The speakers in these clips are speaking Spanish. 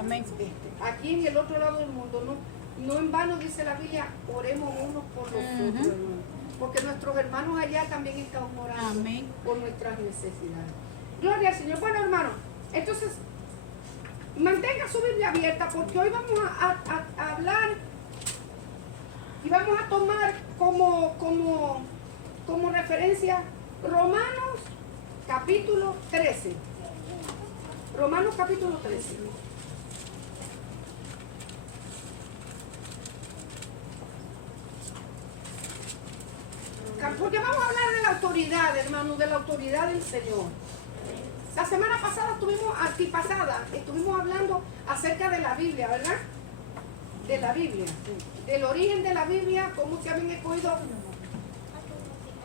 Amén. Aquí en el otro lado del mundo, no en vano dice la Biblia, oremos unos por los otros, hermanos. Porque nuestros hermanos allá también están orando por nuestras necesidades. Gloria al Señor. Bueno, hermano, entonces mantenga su Biblia abierta porque hoy vamos a hablar y vamos a tomar como referencia Romanos capítulo 13. Romanos capítulo 13. Porque vamos a hablar de la autoridad, hermano, de la autoridad del Señor. La semana pasada estuvimos hablando acerca de la Biblia, ¿verdad? De la Biblia, del origen de la Biblia, cómo se habían escogido.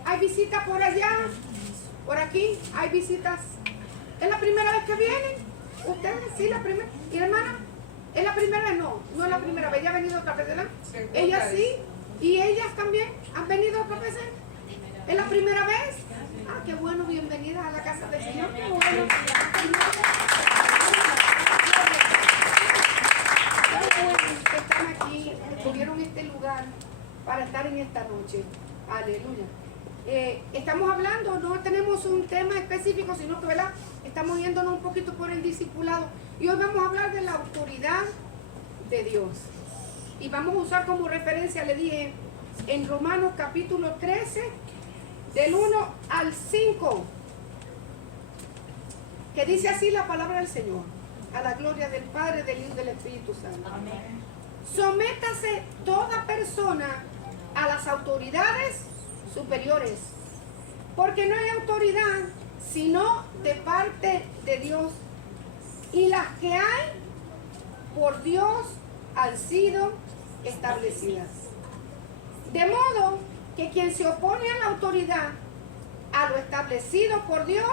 Hay visitas por allá, por aquí, hay visitas. ¿Es la primera vez que vienen? ¿Ustedes? Sí, la primera. ¿Y hermana? ¿Es la primera vez? No es la primera vez. ¿Ella ha venido otra vez, verdad? Ella sí. ¿Y ellas también han venido otra vez? ¿Es la primera vez? Ah, qué bueno, bienvenidas a la casa del Señor. Qué bueno. Qué bueno que están aquí, tuvieron este lugar para estar en esta noche. Aleluya. Estamos hablando, no tenemos un tema específico, sino que, ¿verdad? Estamos yéndonos un poquito por el discipulado. Y hoy vamos a hablar de la autoridad de Dios. Y vamos a usar como referencia, le dije, en Romanos capítulo 13, del 1 al 5, que dice así la palabra del Señor, a la gloria del Padre, del Hijo y del Espíritu Santo. Amén. Sométase toda persona a las autoridades superiores, porque no hay autoridad sino de parte de Dios, y las que hay por Dios han sido establecidas. De modo que quien se opone a la autoridad, a lo establecido por Dios,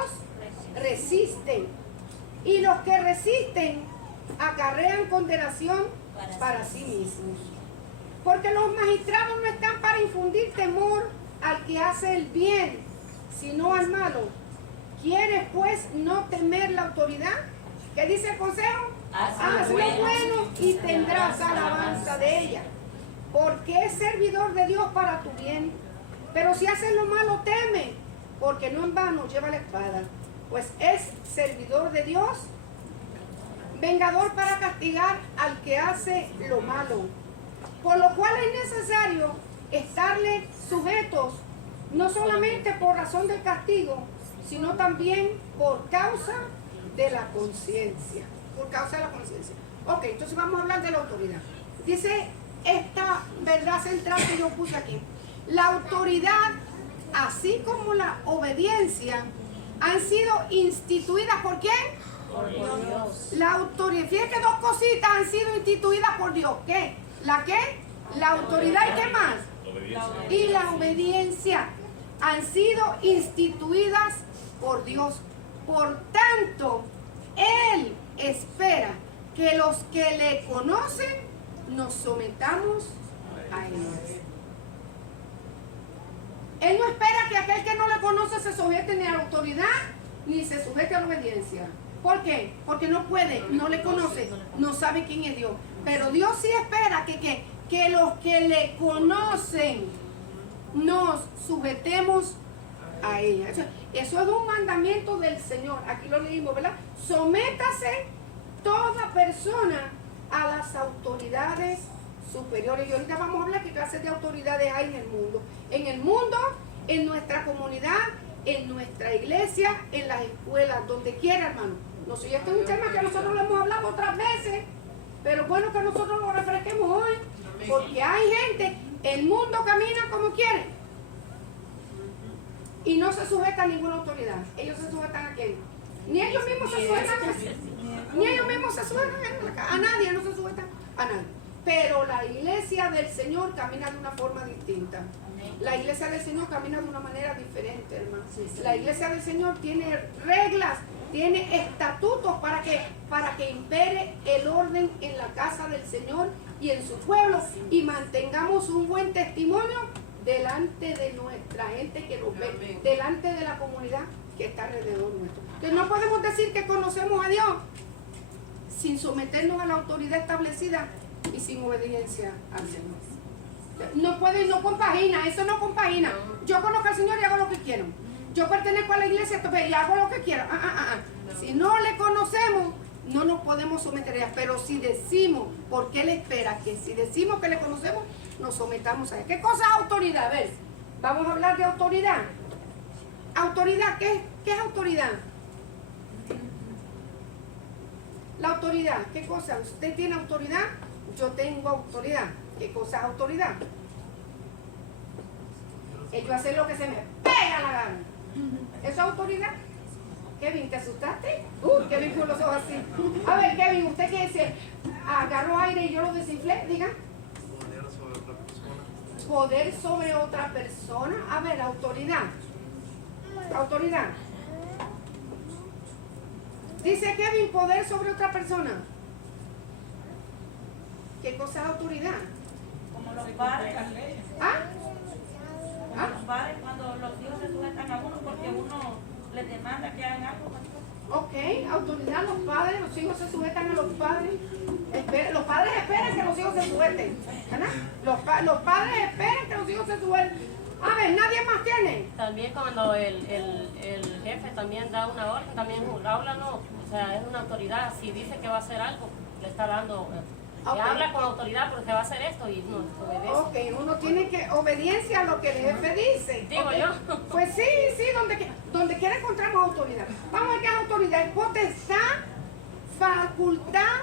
resiste. Y los que resisten acarrean condenación para sí mismos. Porque los magistrados no están para infundir temor al que hace el bien, sino al malo. ¿Quieres pues no temer la autoridad? ¿Qué dice el consejo? Haz lo bueno y tendrás alabanza de ella, porque es servidor de Dios para tu bien. Pero si haces lo malo, teme, porque no en vano lleva la espada, pues es servidor de Dios, vengador para castigar al que hace lo malo. Por lo cual es necesario estarle sujetos, no solamente por razón del castigo, sino también por causa de la conciencia. Por causa de la conciencia. Ok, entonces vamos a hablar de la autoridad. Dice esta verdad central que yo puse aquí. La autoridad, así como la obediencia, han sido instituidas ¿por quién? Por Dios. La autoridad, fíjate que dos cositas han sido instituidas por Dios. ¿Qué? ¿La qué? La autoridad y ¿qué más? Y la obediencia han sido instituidas por Dios. Por tanto, Él espera que los que le conocen nos sometamos a Él. Él no espera que aquel que no le conoce se sujete ni a la autoridad ni se sujete a la obediencia. ¿Por qué? Porque no puede, no le conoce, no sabe quién es Dios. Pero Dios sí espera que los que le conocen nos sujetemos a ella. Eso es un mandamiento del Señor. Aquí lo leímos, ¿verdad? Sométase toda persona a las autoridades superiores. Y ahorita vamos a hablar qué clases de autoridades hay en el mundo. En el mundo, en nuestra comunidad, en nuestra iglesia, en las escuelas, donde quiera, hermano. No sé, este es un tema que nosotros lo hemos hablado otras veces, pero bueno que nosotros lo refresquemos hoy, porque hay gente, el mundo camina como quiere y no se sujeta a ninguna autoridad. Ellos se sujetan a quién. Ni ellos mismos se sujetan a nadie, no se sujetan a nadie. Pero la iglesia del Señor camina de una forma distinta. La iglesia del Señor camina de una manera diferente, hermano. La iglesia del Señor tiene reglas, tiene estatutos para que impere el orden en la casa del Señor y en su pueblo, y mantengamos un buen testimonio delante de nuestra gente que nos ve, delante de la comunidad que está alrededor nuestro. Que no podemos decir que conocemos a Dios sin someternos a la autoridad establecida y sin obediencia al Señor. No puede, no compagina, eso no compagina. Yo conozco al Señor y hago lo que quiero. Yo pertenezco a la iglesia y hago lo que quiero. Si no le conocemos, no nos podemos someter a ella. Pero si decimos, porque Él espera que si decimos que le conocemos, nos sometamos a Él. ¿Qué cosa es autoridad? A ver, vamos a hablar de autoridad. Autoridad, ¿qué es autoridad? La autoridad, ¿qué cosa? ¿Usted tiene autoridad? Yo tengo autoridad. ¿Qué cosa es autoridad? Ellos hacen lo que se me pega la gana. ¿Eso es autoridad? Kevin, ¿te asustaste? Kevin con los ojos así. A ver, Kevin, ¿usted qué dice? Agarró aire y yo lo desinflé, diga. Poder sobre otra persona. Poder sobre otra persona. A ver, autoridad. Autoridad. Dice Kevin, poder sobre otra persona. ¿Qué cosa es autoridad? Como los padres, las leyes. Como los padres cuando los hijos se sujetan a uno porque uno les demanda que hagan algo. Ok, autoridad, los hijos se sujetan a los padres. Los padres esperan que los hijos se sujeten. ¿Verdad? Los padres esperan que los hijos se sujeten. A ver, nadie más tiene. También cuando el jefe también da una orden, también habla, no, o sea, es una autoridad. Si dice que va a hacer algo, le está dando... Okay. Y habla con autoridad porque va a hacer esto y no obedece. Ok, uno tiene que obediencia a lo que el jefe dice. Digo okay. yo. Pues sí, donde quiera encontramos autoridad. Vamos a ver qué es autoridad. Es potestad, facultad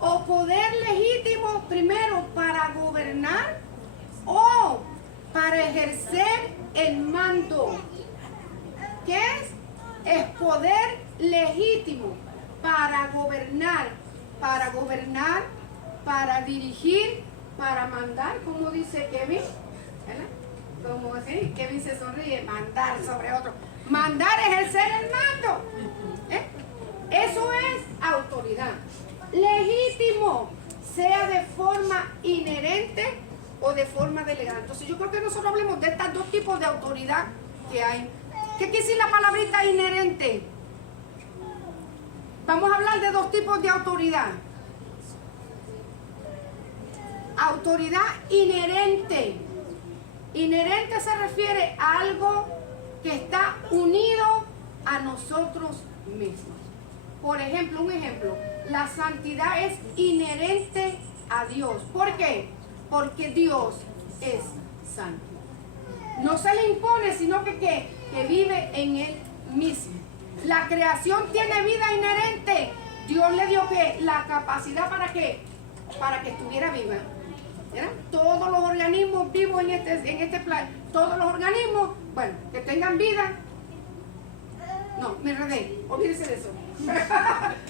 o poder legítimo primero para gobernar o para ejercer el mando. ¿Qué es? Es poder legítimo para gobernar, para dirigir, para mandar, como dice Kevin, ¿verdad? Como así, Kevin se sonríe, mandar sobre otro. Mandar, ejercer el mando. Eso es autoridad. Legítimo, sea de forma inherente o de forma delegada. Entonces yo creo que nosotros hablemos de estos dos tipos de autoridad que hay. ¿Qué quiere decir la palabrita inherente? Vamos a hablar de dos tipos de autoridad. Autoridad inherente. Inherente se refiere a algo que está unido a nosotros mismos. Por ejemplo, un ejemplo, la santidad es inherente a Dios. ¿Por qué? Porque Dios es santo. No se le impone, sino que vive en Él mismo. La creación tiene vida inherente. Dios le dio la capacidad para que estuviera viva. ¿Verdad? Todos los organismos vivos en este plan, todos los organismos, bueno, que tengan vida. No, me enredé, olvídese de eso.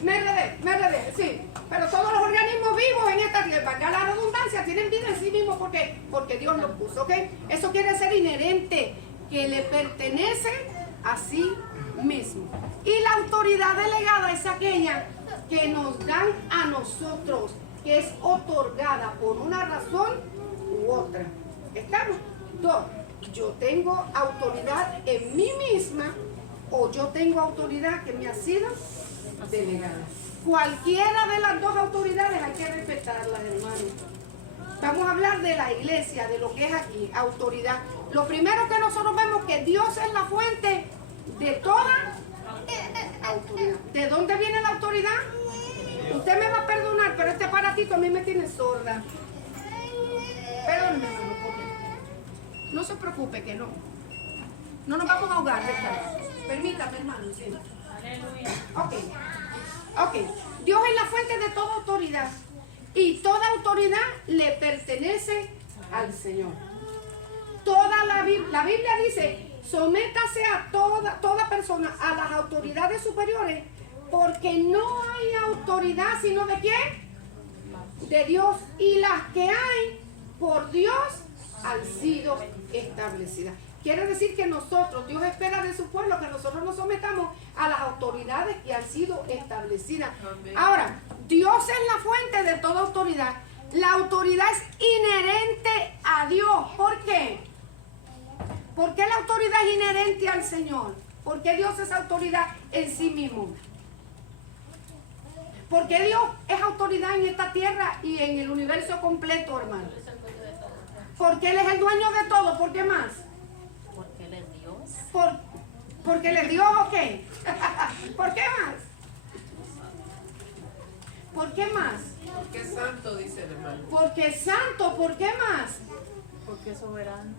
me enredé, sí. Pero todos los organismos vivos en esta tierra, ya la redundancia, tienen vida en sí mismos porque Dios los puso, ¿ok? Eso quiere ser inherente, que le pertenece a sí mismo. Y la autoridad delegada es aquella que nos dan a nosotros, que es otorgada por una razón u otra. ¿Estamos? Dos, yo tengo autoridad en mí misma o yo tengo autoridad que me ha sido delegada. Cualquiera de las dos autoridades hay que respetarlas, hermanos. Vamos a hablar de la iglesia, de lo que es aquí, autoridad. Lo primero que nosotros vemos que Dios es la fuente de toda autoridad. ¿De dónde viene la autoridad? Usted me va a perdonar, pero este aparatito a mí me tiene sorda. Perdóneme, hermano, porque no se preocupe que no nos vamos a ahogar de esta vez. Permítame, hermano. ¿Sí? Aleluya. Ok. Dios es la fuente de toda autoridad y toda autoridad le pertenece al Señor. La Biblia dice, sométase a toda persona a las autoridades superiores, porque no hay autoridad sino de quién? De Dios, y las que hay por Dios han sido establecidas. Quiere decir que Dios espera de su pueblo que nosotros nos sometamos a las autoridades que han sido establecidas. Ahora, Dios es la fuente de toda autoridad. La autoridad es inherente a Dios. ¿Por qué? ¿Por qué la autoridad es inherente al Señor? ¿Por qué Dios es autoridad en sí mismo? ¿Por qué Dios es autoridad en esta tierra y en el universo completo, hermano? Porque Él es el dueño de todo. ¿Por qué más? Porque Él es Dios. Porque Él es Dios, ¿o qué? ¿Por qué más? ¿Por qué más? Porque es santo, dice el hermano. Porque es santo. ¿Por qué más? Porque es soberano.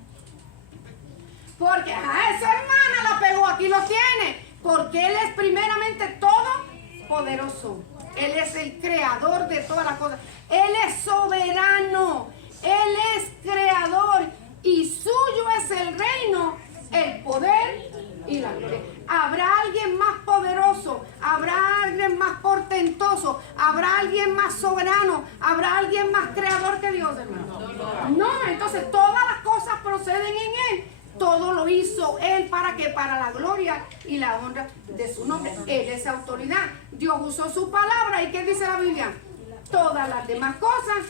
Porque esa hermana la pegó, aquí lo tiene. Porque Él es primeramente todopoderoso. Él es el creador de todas las cosas. Él es soberano. Él es creador. Y suyo es el reino, el poder y la gloria. ¿Habrá alguien más poderoso? ¿Habrá alguien más portentoso? ¿Habrá alguien más soberano? ¿Habrá alguien más creador que Dios, hermano? No, entonces todas las cosas proceden en Él. Todo lo hizo Él para que para la gloria y la honra de su nombre. Él es autoridad. Dios usó su palabra. ¿Y qué dice la Biblia? Todas las demás cosas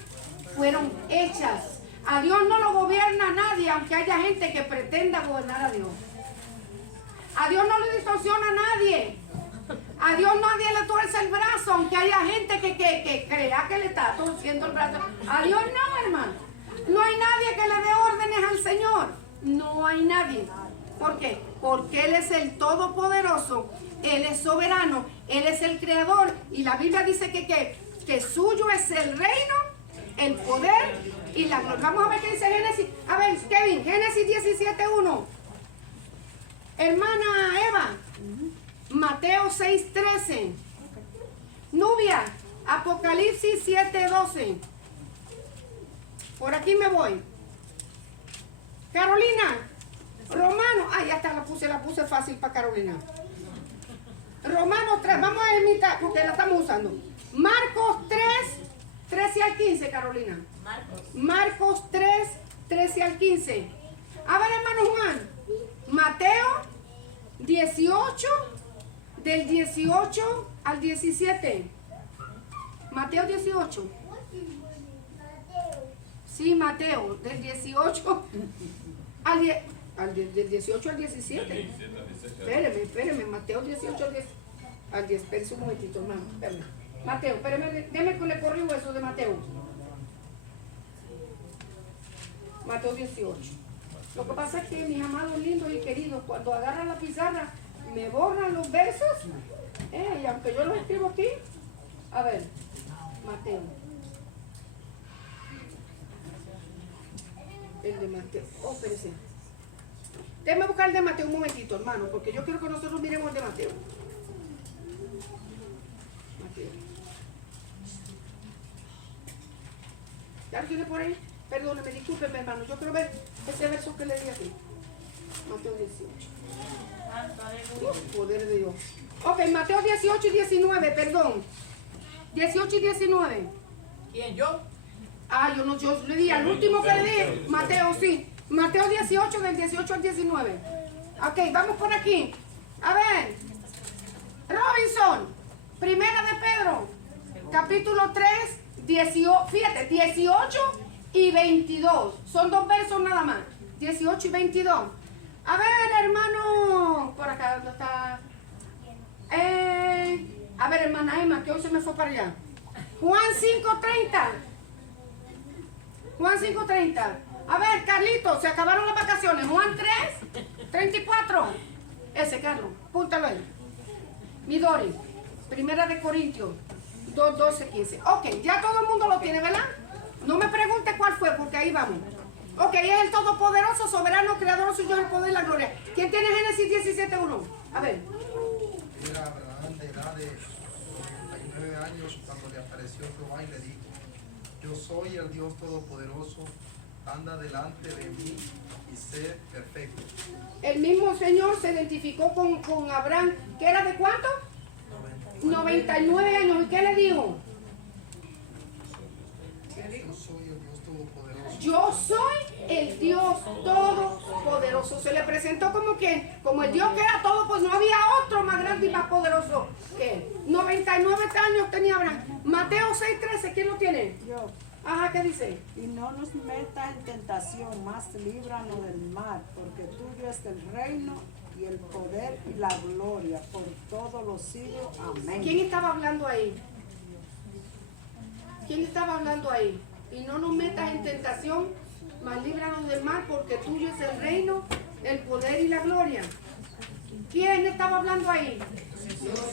fueron hechas. A Dios no lo gobierna nadie, aunque haya gente que pretenda gobernar a Dios. A Dios no le distorsiona a nadie. A Dios nadie le tuerce el brazo, aunque haya gente que crea que le está torciendo el brazo. A Dios no, hermano. No hay nadie que le dé órdenes al Señor. No hay nadie. ¿Por qué? Porque Él es el todopoderoso. Él es soberano. Él es el creador. Y la Biblia dice que suyo es el reino, el poder y la gloria. Vamos a ver qué dice Génesis. A ver, Kevin, Génesis 17:1. Hermana Eva, Mateo 6:13. Nubia, Apocalipsis 7:12. Por aquí me voy. Carolina, Romano. Ah, ya está, la puse fácil para Carolina. Romanos 3, vamos a imitar porque la estamos usando. Marcos 3, 13 al 15, Carolina. Marcos 3, 13 al 15. A ver, hermano Juan. Mateo 18, del 18 al 17. Mateo 18. Sí, Mateo, del 18 del 18 al 17. Espéreme, Mateo 18 al 10. Espérese un momentito, hermano. Espérame. Mateo, espérame, déme que le corrijo eso de Mateo. Mateo 18. Lo que pasa es que mis amados lindos y queridos, cuando agarran la pizarra, me borran los versos. Y aunque yo los escribo aquí, a ver, Mateo. El de Mateo. Oh, espérese. Déjame buscar el de Mateo un momentito, hermano, porque yo quiero que nosotros miremos el de Mateo. Mateo. ¿Ya lo tiene por ahí? Perdóneme, discúlpeme, hermano. Yo quiero ver ese verso que le di aquí. Mateo 18. Poder de Dios. Ok, Mateo 18 y 19, perdón. 18 y 19. ¿Quién, yo? Ah, yo le di al último que le di. Mateo, sí. Mateo 18, del 18 al 19. Ok, vamos por aquí. A ver. Robinson, primera de Pedro, capítulo 3, 18, fíjate, 18 y 22. Son dos versos nada más. 18 y 22. A ver, hermano. Por acá, ¿dónde está? A ver, hermana Emma, que hoy se me fue para allá. Juan 5:30. Juan 5:30. A ver, Carlitos, se acabaron las vacaciones. Juan 3:34. Ese, Carlos, apúntalo ahí. Midori, primera de Corintios 2:12-15. Ok, ya todo el mundo lo tiene, ¿verdad? No me pregunte cuál fue, porque ahí vamos. Ok, es el todopoderoso, soberano, creador, suyo es el poder y la gloria. ¿Quién tiene Génesis 17:1? A ver. Era Abraham de edad de 99 años cuando le apareció Jehová y le dijo: Yo soy el Dios todopoderoso, anda delante de mí y sé perfecto. El mismo Señor se identificó con Abraham, que era de ¿cuánto? 99 años. ¿Y qué le dijo? Yo soy el Dios todopoderoso. Yo soy el Dios todopoderoso. Se le presentó como quien, como el Dios que era todo, pues no había otro más grande y más poderoso que él. 99 años tenía Abraham. Mateo 6:13, ¿quién lo tiene? Yo. Ajá, ¿qué dice? Y no nos metas en tentación, mas líbranos del mal, porque tuyo es el reino y el poder y la gloria por todos los siglos. Amén. ¿Quién estaba hablando ahí? ¿Quién estaba hablando ahí? Y no nos metas en tentación, mas líbranos del mal, porque tuyo es el reino, el poder y la gloria. ¿Quién estaba hablando ahí?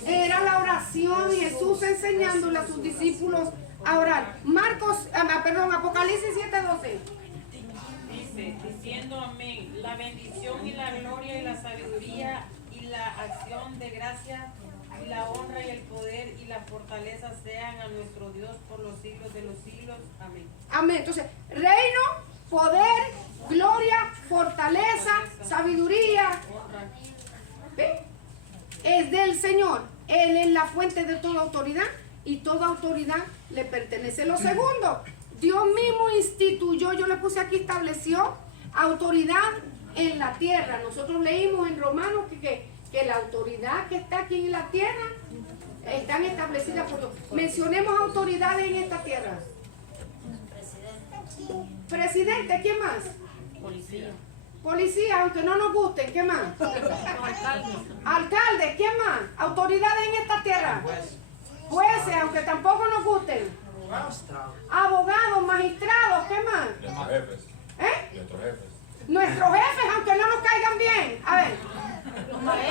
Era la oración y Jesús enseñándole a sus discípulos a orar. Apocalipsis 7:12. Dice, diciendo amén, la bendición y la gloria y la sabiduría y la acción de gracia y la honra y el poder y la fortaleza sean a nuestro Dios por los siglos de los siglos. Amén. Amén. Entonces, reino, poder, gloria, fortaleza, sabiduría. ¿Ve? Es del Señor. Él es la fuente de toda autoridad y toda autoridad le pertenece. Lo segundo, Dios mismo instituyó, yo le puse aquí, estableció autoridad en la tierra. Nosotros leímos en Romanos que la autoridad que está aquí en la tierra están establecidas por Dios. Mencionemos autoridades en esta tierra. Presidente, ¿quién más? Policía. Policía, aunque no nos gusten, ¿qué más? Alcalde. Alcalde, ¿quién más? Autoridades en esta tierra. Jueces, aunque tampoco nos gusten. Abogados, magistrados, ¿qué más? Nuestros jefes. ¿Eh? Nuestros jefes. Nuestros jefes, aunque no nos caigan bien. A ver,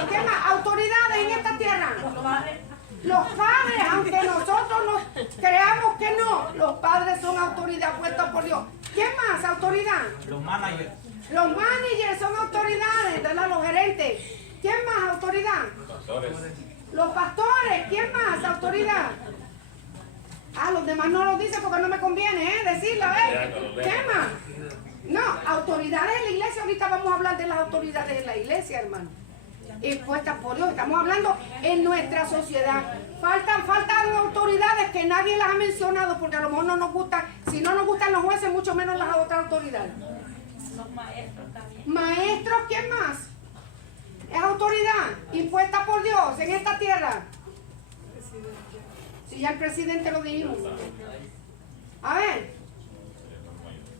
¿qué más? Autoridades en esta tierra. Los padres, aunque nosotros nos creamos que no, los padres son autoridad puesta por Dios. ¿Qué más? Autoridad. Los managers. Los managers son autoridades, ¿verdad? Los gerentes. ¿Quién más? Autoridad. Pastores. Los pastores. ¿Quién más? Autoridad. Ah, los demás no lo dicen porque no me conviene, decirlo, ¿Qué más? No, autoridades en la iglesia. Ahorita vamos a hablar de las autoridades en la iglesia, hermano. Puestas por Dios. Estamos hablando en nuestra sociedad. Faltan autoridades que nadie las ha mencionado porque a lo mejor no nos gusta. Si no nos gustan los jueces, mucho menos las otras autoridades. Los maestros también. Maestros, ¿quién más? Es autoridad impuesta por Dios en esta tierra. Si ya el presidente lo dijimos. A ver.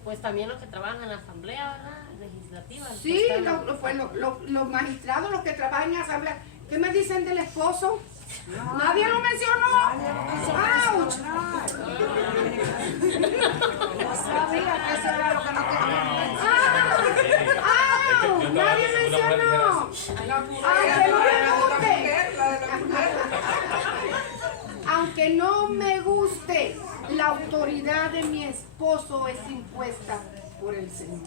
Pues también los que trabajan en la asamblea, ¿verdad? Legislativa. Sí, los magistrados, los que trabajan en la asamblea. ¿Qué me dicen del esposo? Nadie lo mencionó. ¡Auch! Yo sabía que eso era lo que no queríamos. ¡Auch! Nadie mencionó. Aunque no me guste, la autoridad de mi esposo es impuesta por el Señor.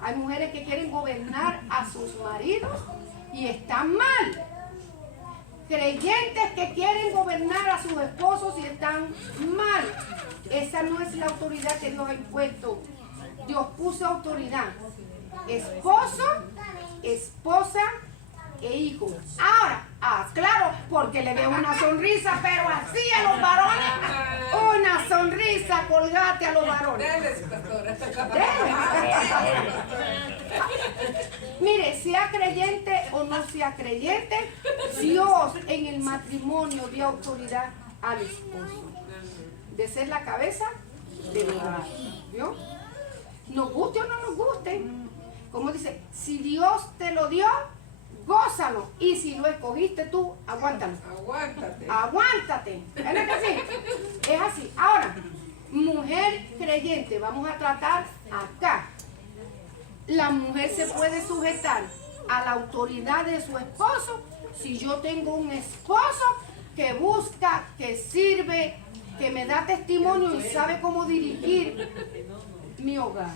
Hay mujeres que quieren gobernar a sus maridos y están mal. Creyentes que quieren gobernar a sus esposos y están mal. Esa no es la autoridad que Dios ha impuesto. Dios puso autoridad. Esposo, esposa e hijos. Ahora, claro, porque le veo una sonrisa, pero así a los varones. Una sonrisa, colgate a los varones. Mire, sea creyente o no sea creyente, Dios en el matrimonio dio autoridad al esposo de ser la cabeza del hogar. ¿Vio? Nos guste o no nos guste, como dice, si Dios te lo dio, gózalo. Y si lo escogiste tú, aguántalo. Aguántate. ¿Verdad que sí? Es así. Ahora, mujer creyente, vamos a tratar acá. La mujer se puede sujetar a la autoridad de su esposo si yo tengo un esposo que busca, que sirve, que me da testimonio y sabe cómo dirigir mi hogar.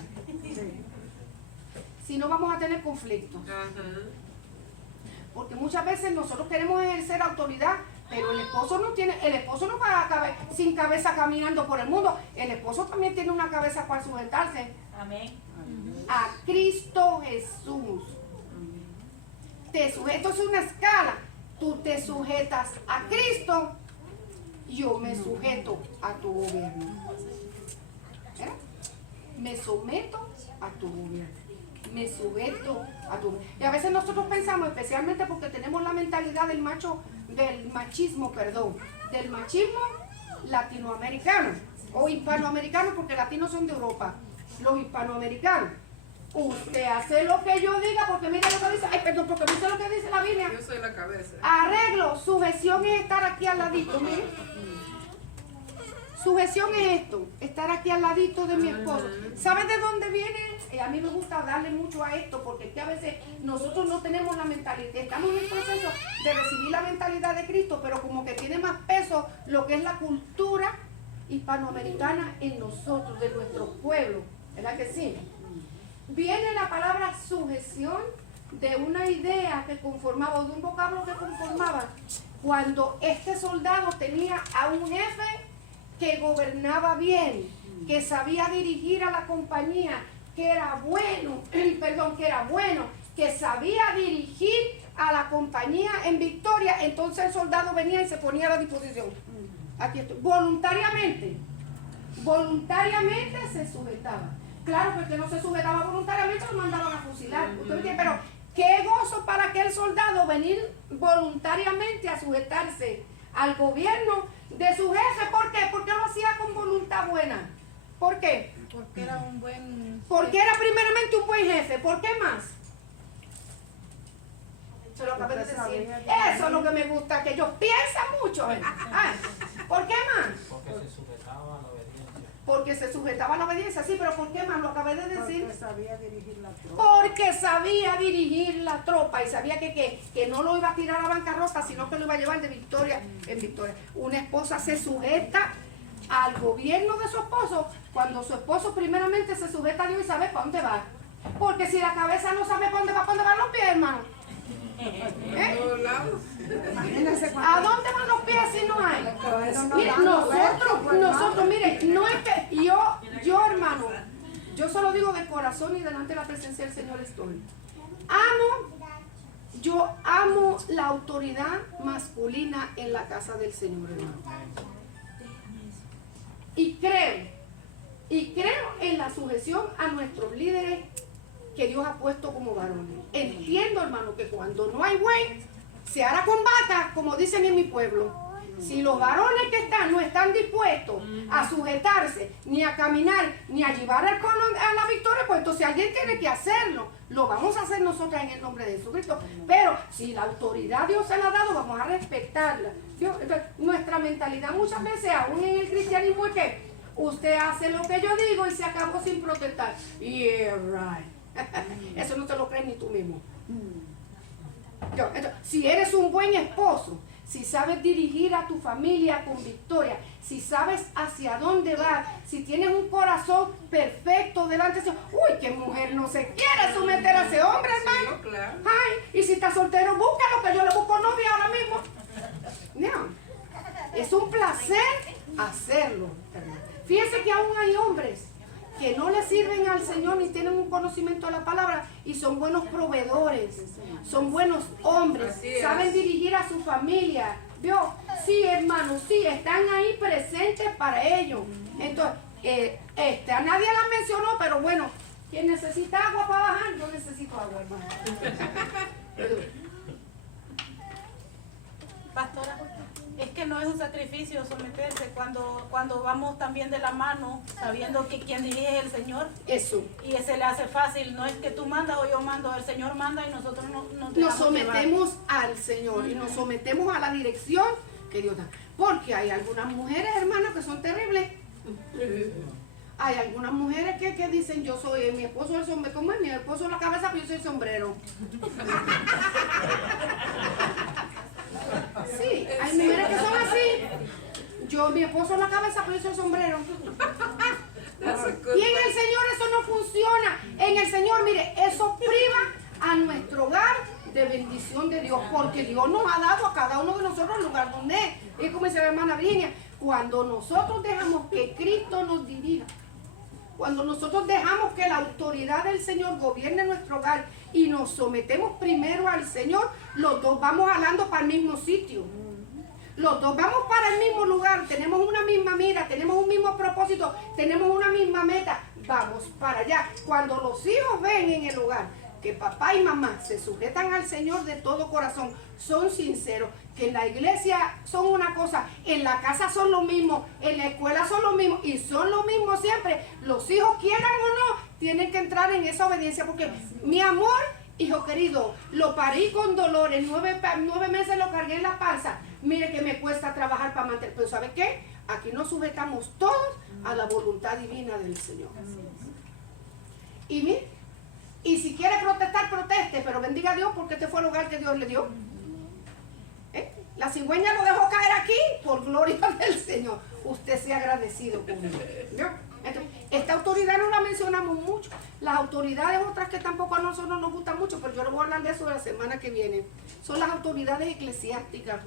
Si no, vamos a tener conflictos. Porque muchas veces nosotros queremos ejercer autoridad, pero el esposo no va sin cabeza caminando por el mundo. El esposo también tiene una cabeza para sujetarse. Amén. A Cristo Jesús. Esto es una escala. Tú te sujetas a Cristo, yo me sujeto a tu gobierno. Me someto a tu gobierno. Me sujeto a tu. Y a veces nosotros pensamos, especialmente porque tenemos la mentalidad del machismo latinoamericano o hispanoamericano, porque latinos son de Europa. Los hispanoamericanos. Usted hace lo que yo diga, porque mira lo que dice. Ay, perdón, porque dice lo que dice la Biblia. Yo soy la cabeza. Arreglo, sujeción es estar aquí al ladito, mire. Sujeción es esto, estar aquí al ladito de mi esposo. ¿Sabe de dónde viene? A mí me gusta darle mucho a esto, porque es que a veces nosotros no tenemos la mentalidad, estamos en el proceso de recibir la mentalidad de Cristo, pero como que tiene más peso lo que es la cultura hispanoamericana en nosotros, de nuestro pueblo, ¿verdad que sí? Viene la palabra sujeción de una idea que conformaba, o de un vocablo que conformaba, cuando este soldado tenía a un jefe que gobernaba bien, que sabía dirigir a la compañía, que era bueno, que sabía dirigir a la compañía en victoria. Entonces el soldado venía y se ponía a la disposición. Aquí estoy. Voluntariamente se sujetaba. Claro, porque no se sujetaba voluntariamente, lo mandaban a fusilar. ¿Usted me entiende? Pero qué gozo para aquel soldado venir voluntariamente a sujetarse al gobierno de su jefe. ¿Por qué? Porque lo hacía con voluntad buena. ¿Por qué? Porque era un buen... Porque era primeramente un buen jefe. ¿Por qué más? Se lo acabé de decir. Eso es lo que me gusta, que ellos piensan mucho. ¿Por qué más? Porque se sujetaba a la obediencia. Porque se sujetaba a la obediencia, sí, pero ¿por qué más? Lo acabé de decir. Porque sabía dirigir la tropa. Porque sabía dirigir la tropa y sabía que no lo iba a tirar a la bancarrota, sino que lo iba a llevar de victoria en victoria. Una esposa se sujeta al gobierno de su esposo cuando su esposo primeramente se sujeta a Dios y sabe para dónde va. Porque si la cabeza no sabe para dónde van los pies, hermano. ¿Eh? ¿A dónde van los pies si no hay? Mire, nosotros, mire, no es que yo hermano, yo solo digo de corazón y delante de la presencia del Señor estoy. Yo amo la autoridad masculina en la casa del Señor, hermano. Y creo en la sujeción a nuestros líderes que Dios ha puesto como varones. Entiendo, hermano, que cuando no hay buey, se hará con vaca, como dicen en mi pueblo. Si los varones que están no están dispuestos a sujetarse, ni a caminar, ni a llevar a la victoria, pues entonces alguien tiene que hacerlo. Lo vamos a hacer nosotras en el nombre de Jesucristo. Pero si la autoridad Dios se la ha dado, vamos a respetarla. Nuestra mentalidad muchas veces, aún en el cristianismo, es que usted hace lo que yo digo y se acabó sin protestar. Yeah, right. Eso no te lo crees ni tú mismo. Si eres un buen esposo, si sabes dirigir a tu familia con victoria, si sabes hacia dónde vas, si tienes un corazón perfecto delante de Dios, uy, qué mujer no se quiere someter a ese hombre, hermano. Sí, claro. Ay, y si estás soltero, búscalo, que yo le busco novia ahora mismo. No, es un placer hacerlo, hermano. Fíjense que aún hay hombres que no le sirven al Señor ni tienen un conocimiento de la palabra y son buenos proveedores, son buenos hombres, saben dirigir a su familia. ¿Vio? Sí, hermano, sí, están ahí presentes para ellos. Entonces, a nadie la mencionó, pero bueno, quien necesita agua para bajar, yo necesito agua, hermano. Pastora, es que no es un sacrificio someterse cuando vamos también de la mano, sabiendo que quien dirige es el Señor. Eso. Y se le hace fácil, no es que tú mandas o yo mando, el Señor manda y nosotros nos sometemos al Señor y nos sometemos a la dirección que Dios da. Porque hay algunas mujeres, hermanas, que son terribles. Hay algunas mujeres que dicen, yo soy, mi esposo es el sombrero, ¿cómo es? Mi esposo es la cabeza, pero yo soy el sombrero. Sí, hay mujeres que son así. Mi esposo es la cabeza, pero yo soy el sombrero. Y en el Señor eso no funciona. En el Señor, mire, eso priva a nuestro hogar de bendición de Dios, porque Dios nos ha dado a cada uno de nosotros el lugar donde es. Y como dice la hermana Virginia, cuando nosotros dejamos que Cristo nos dirija, cuando nosotros dejamos que la autoridad del Señor gobierne nuestro hogar y nos sometemos primero al Señor, los dos vamos jalando para el mismo sitio. Los dos vamos para el mismo lugar, tenemos una misma mira, tenemos un mismo propósito, tenemos una misma meta, vamos para allá. Cuando los hijos ven en el hogar que papá y mamá se sujetan al Señor de todo corazón, son sinceros, que en la iglesia son una cosa, en la casa son lo mismo, en la escuela son lo mismo y son lo mismo siempre. Los hijos, quieran o no, tienen que entrar en esa obediencia, porque mi amor, hijo querido, lo parí con dolores, 9 meses lo cargué en la panza. Mire que me cuesta trabajar para mantener, pero ¿sabe qué? Aquí nos sujetamos todos a la voluntad divina del Señor. Y mire, y si quiere protestar, proteste, pero bendiga a Dios porque este fue el lugar que Dios le dio. La cigüeña lo dejó caer aquí por gloria del Señor. Usted sea agradecido conmigo. Entonces, esta autoridad no la mencionamos mucho. Las autoridades otras que tampoco a nosotros nos gustan mucho, pero yo les voy a hablar de eso la semana que viene. Son las autoridades eclesiásticas.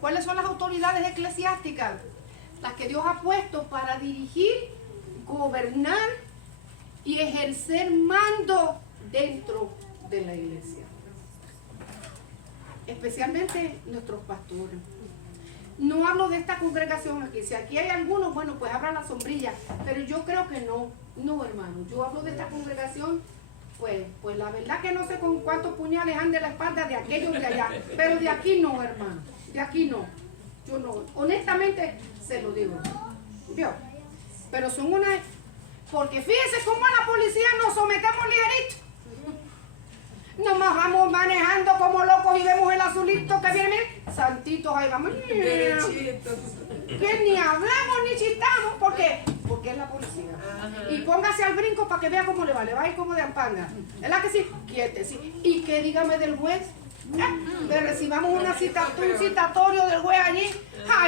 ¿Cuáles son las autoridades eclesiásticas? Las que Dios ha puesto para dirigir, gobernar y ejercer mando dentro de la iglesia. Especialmente nuestros pastores. No hablo de esta congregación aquí. Si aquí hay algunos, bueno, pues abran la sombrilla. Pero yo creo que no. No, hermano. Yo hablo de esta congregación, pues la verdad que no sé con cuántos puñales han de la espalda de aquellos de allá. Pero de aquí no, hermano. De aquí no. Yo no. Honestamente, se lo digo. ¿Vio? Pero son una... Porque fíjense cómo a la policía nos sometemos ligerito. Nomás vamos manejando como locos y vemos el azulito que viene, miren, santitos, ahí vamos. Que ni hablamos ni chistamos, ¿por qué? Porque es la policía. Y póngase al brinco para que vea cómo le va a ir como de ampanga. ¿Verdad que sí? Quiétese. Y que dígame del juez. Le recibamos un citatorio del juez allí.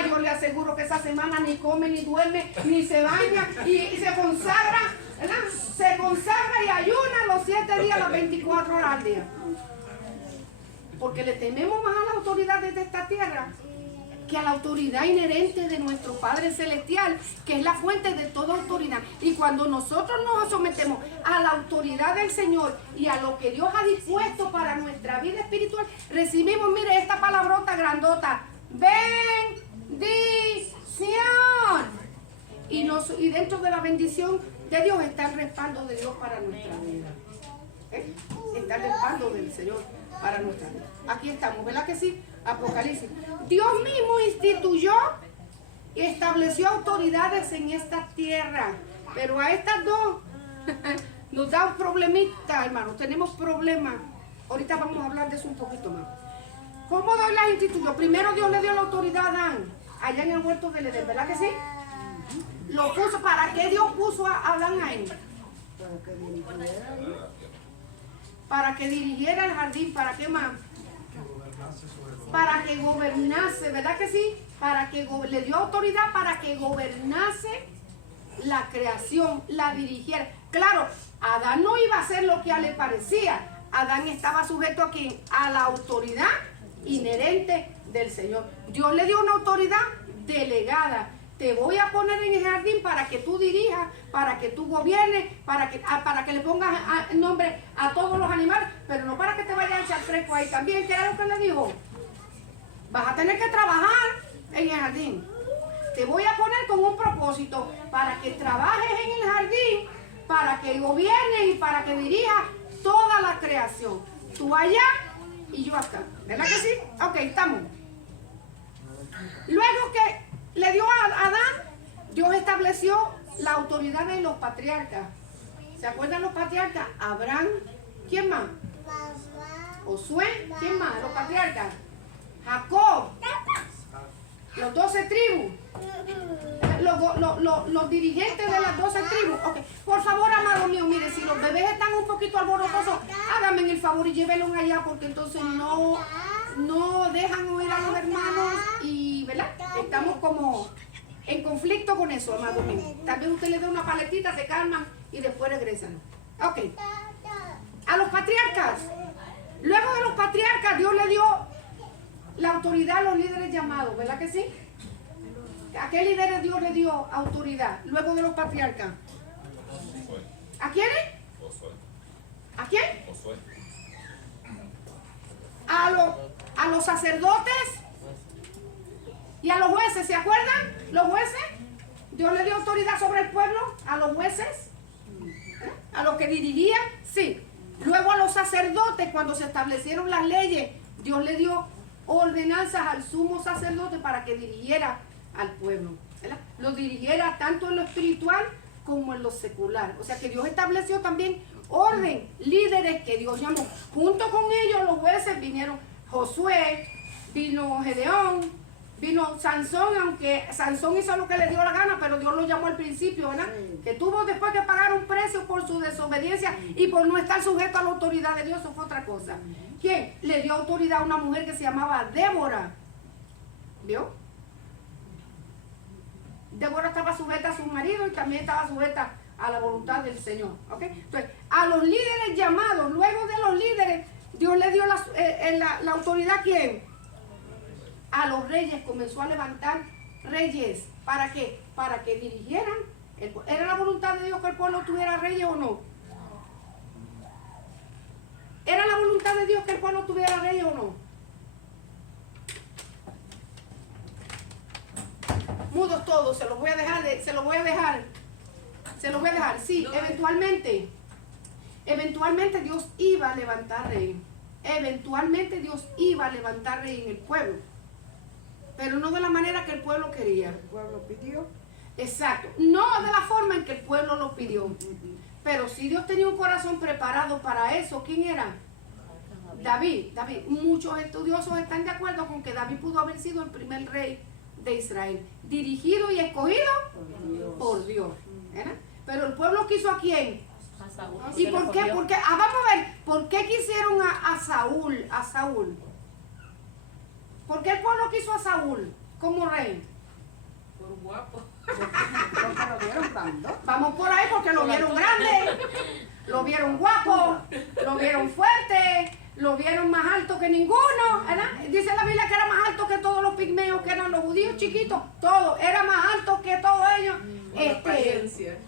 Yo le aseguro que esa semana ni come, ni duerme, ni se baña y se consagra, ¿verdad? Se consagra y ayuna los 7 días, las 24 horas al día. Porque le tememos más a las autoridades de esta tierra que a la autoridad inherente de nuestro Padre Celestial, que es la fuente de toda autoridad. Y cuando nosotros nos sometemos a la autoridad del Señor y a lo que Dios ha dispuesto para nuestra vida espiritual, recibimos, mire, esta palabrota grandota: bendición. Y dentro de la bendición de Dios está el respaldo de Dios para nuestra vida. Está el respaldo del Señor para nuestra vida. Aquí estamos, ¿verdad que sí? Apocalipsis. Dios mismo instituyó y estableció autoridades en esta tierra. Pero a estas dos nos da un problemita, hermanos. Tenemos problemas. Ahorita vamos a hablar de eso un poquito más. ¿Cómo Dios las instituyó? Primero Dios le dio la autoridad a Adán, allá en el huerto del Edén, ¿verdad que sí? Lo puso. ¿Para qué Dios puso a Adán ahí? Para que dirigiera el jardín. ¿Para qué más? Para que gobernase, ¿verdad que sí? Para que le dio autoridad para que gobernase la creación, la dirigiera. Claro, Adán no iba a hacer lo que a él le parecía. Adán estaba sujeto a ¿quién? A la autoridad inherente del Señor. Dios le dio una autoridad delegada. Te voy a poner en el jardín para que tú dirijas, para que tú gobiernes, para que le pongas nombre a todos los animales, pero no para que te vayas a echar fresco ahí también. ¿Qué era lo que le dijo? Vas a tener que trabajar en el jardín. Te voy a poner con un propósito para que trabajes en el jardín, para que gobiernes y para que dirijas toda la creación. Tú allá y yo acá. ¿Verdad que sí? Ok, estamos. Luego que le dio a Adán, Dios estableció la autoridad de los patriarcas. ¿Se acuerdan los patriarcas? Abraham, ¿quién más? Josué, ¿quién más? Los patriarcas. Jacob, los 12 tribus, los dirigentes de las 12 tribus. Okay. Por favor, amado mío, mire, si los bebés están un poquito alborotosos, háganme el favor y llévenlos allá, porque entonces no dejan oír a los hermanos y, ¿verdad? Estamos como en conflicto con eso, amado mío. Tal vez usted le dé una paletita, se calman y después regresan. Ok. A los patriarcas. Luego de los patriarcas, Dios le dio la autoridad a los líderes llamados, ¿verdad que sí? ¿A qué líderes Dios le dio autoridad luego de los patriarcas? ¿A quiénes? ¿A quién? A los sacerdotes y a los jueces, ¿se acuerdan? Los jueces, Dios le dio autoridad sobre el pueblo, a los jueces, a los que dirigían, sí. Luego a los sacerdotes, cuando se establecieron las leyes, Dios le dio ordenanzas al sumo sacerdote para que dirigiera al pueblo, ¿verdad? Lo dirigiera tanto en lo espiritual como en lo secular. O sea que Dios estableció también orden, líderes que Dios llamó. Junto con ellos los jueces vinieron Josué, vino Gedeón, vino Sansón, aunque Sansón hizo lo que le dio la gana, pero Dios lo llamó al principio, ¿verdad? Sí. Que tuvo después que pagar un precio por su desobediencia y por no estar sujeto a la autoridad de Dios, eso fue otra cosa. ¿Quién? Le dio autoridad a una mujer que se llamaba Débora. ¿Vio? Débora estaba sujeta a su marido y también estaba sujeta a la voluntad del Señor. ¿Ok? Entonces, a los líderes llamados, luego de los líderes, Dios le dio la autoridad ¿a quién? A los reyes. Comenzó a levantar reyes. ¿Para qué? Para que dirigieran. ¿Era la voluntad de Dios que el pueblo tuviera reyes o no? ¿Era la voluntad de Dios que el pueblo tuviera reyes o no? Mudos todos, se los voy a dejar. Sí, eventualmente Dios iba a levantar rey. Eventualmente Dios iba a levantar rey en el pueblo. Pero no de la manera que el pueblo quería. El pueblo pidió. Exacto. No de la forma en que el pueblo lo pidió. Pero si Dios tenía un corazón preparado para eso, ¿quién era? David. Muchos estudiosos están de acuerdo con que David pudo haber sido el primer rey de Israel, dirigido y escogido por Dios. ¿Verdad? Pero el pueblo quiso ¿a quién? A Saúl. ¿Y por qué? Porque, vamos a ver, ¿por qué quisieron a Saúl? ¿Por qué el pueblo quiso a Saúl como rey? Por guapo. Porque lo vieron dando. Vamos por ahí porque lo vieron grande, lo vieron guapo, lo vieron fuerte, lo vieron más alto que ninguno, ¿verdad? Dice la Biblia que era más alto que todos los pigmeos, que eran los judíos chiquitos, todo, era más alto que todos ellos. Por la apariencia.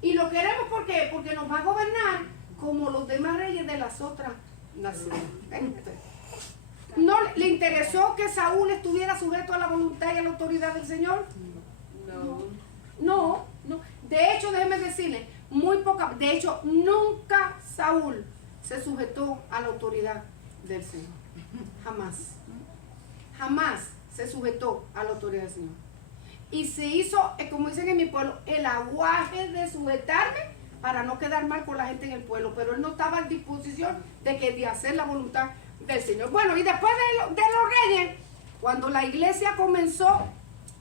Y lo queremos ¿por qué? Porque nos va a gobernar como los demás reyes de las otras naciones. ¿No le interesó que Saúl estuviera sujeto a la voluntad y a la autoridad del Señor? No. De hecho, déjeme decirle, de hecho, nunca Saúl se sujetó a la autoridad del Señor. Jamás se sujetó a la autoridad del Señor. Y se hizo, como dicen en mi pueblo, el aguaje de sujetarme para no quedar mal con la gente en el pueblo. Pero él no estaba en disposición de hacer la voluntad del Señor. Bueno, y después de los reyes, cuando la iglesia comenzó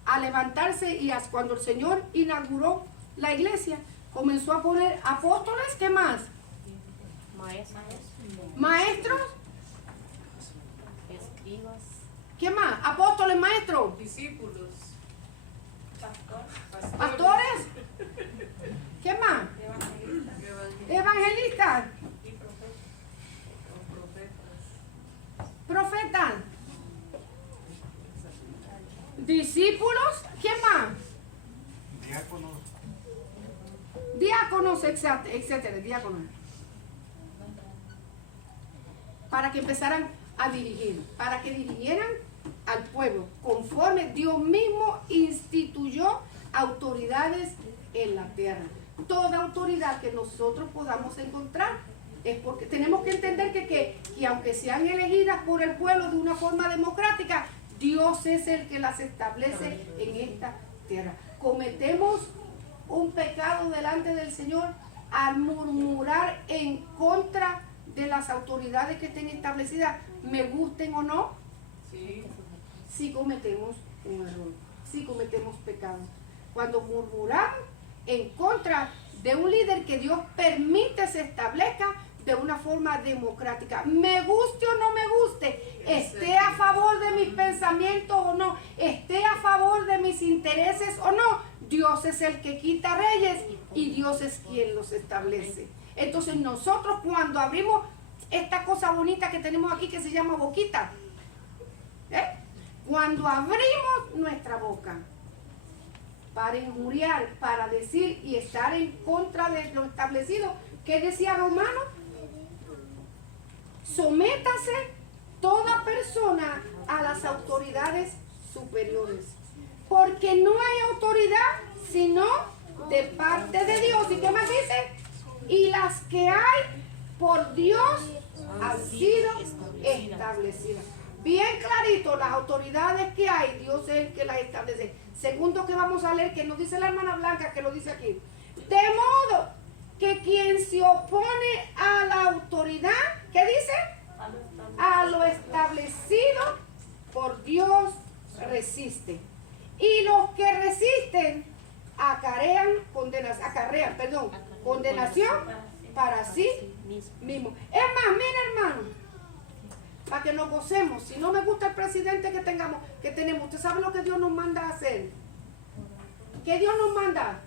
a levantarse y cuando el Señor inauguró la iglesia, comenzó a poner apóstoles, ¿qué más? Maestros, Escribas. ¿qué más? Apóstoles, maestros, Discípulos. pastores, ¿qué más? Evangelistas, profetas, discípulos, ¿quién más? Diáconos, etcétera, diáconos. Para que empezaran a dirigir, para que dirigieran al pueblo, conforme Dios mismo instituyó autoridades en la tierra. Toda autoridad que nosotros podamos encontrar es porque tenemos que entender que aunque sean elegidas por el pueblo de una forma democrática, Dios es el que las establece en esta tierra. Cometemos un pecado delante del Señor al murmurar en contra de las autoridades que estén establecidas, me gusten o no. Sí cometemos un error, sí cometemos pecado. Cuando murmuramos en contra de un líder que Dios permite se establezca de una forma democrática, me guste o no me guste, esté a favor de mis pensamientos o no, esté a favor de mis intereses o no, Dios es el que quita reyes y Dios es quien los establece. Entonces nosotros cuando abrimos esta cosa bonita que tenemos aquí que se llama boquita, cuando abrimos nuestra boca para injuriar, para decir y estar en contra de lo establecido, ¿qué decía Romano? Sométase toda persona a las autoridades superiores, porque no hay autoridad sino de parte de Dios. ¿Y qué más dice? Y las que hay por Dios han sido establecidas. Bien clarito, las autoridades que hay, Dios es el que las establece. Segundo que vamos a leer, que nos dice la hermana Blanca, que lo dice aquí. De modo que quien se opone a la autoridad, ¿qué dice? A lo establecido por Dios resiste. Y los que resisten acarrean condenación para sí mismo. Es más, mira, hermano, para que nos gocemos. Si no me gusta el presidente que tenemos, usted sabe lo que Dios nos manda a hacer. ¿Qué Dios nos manda?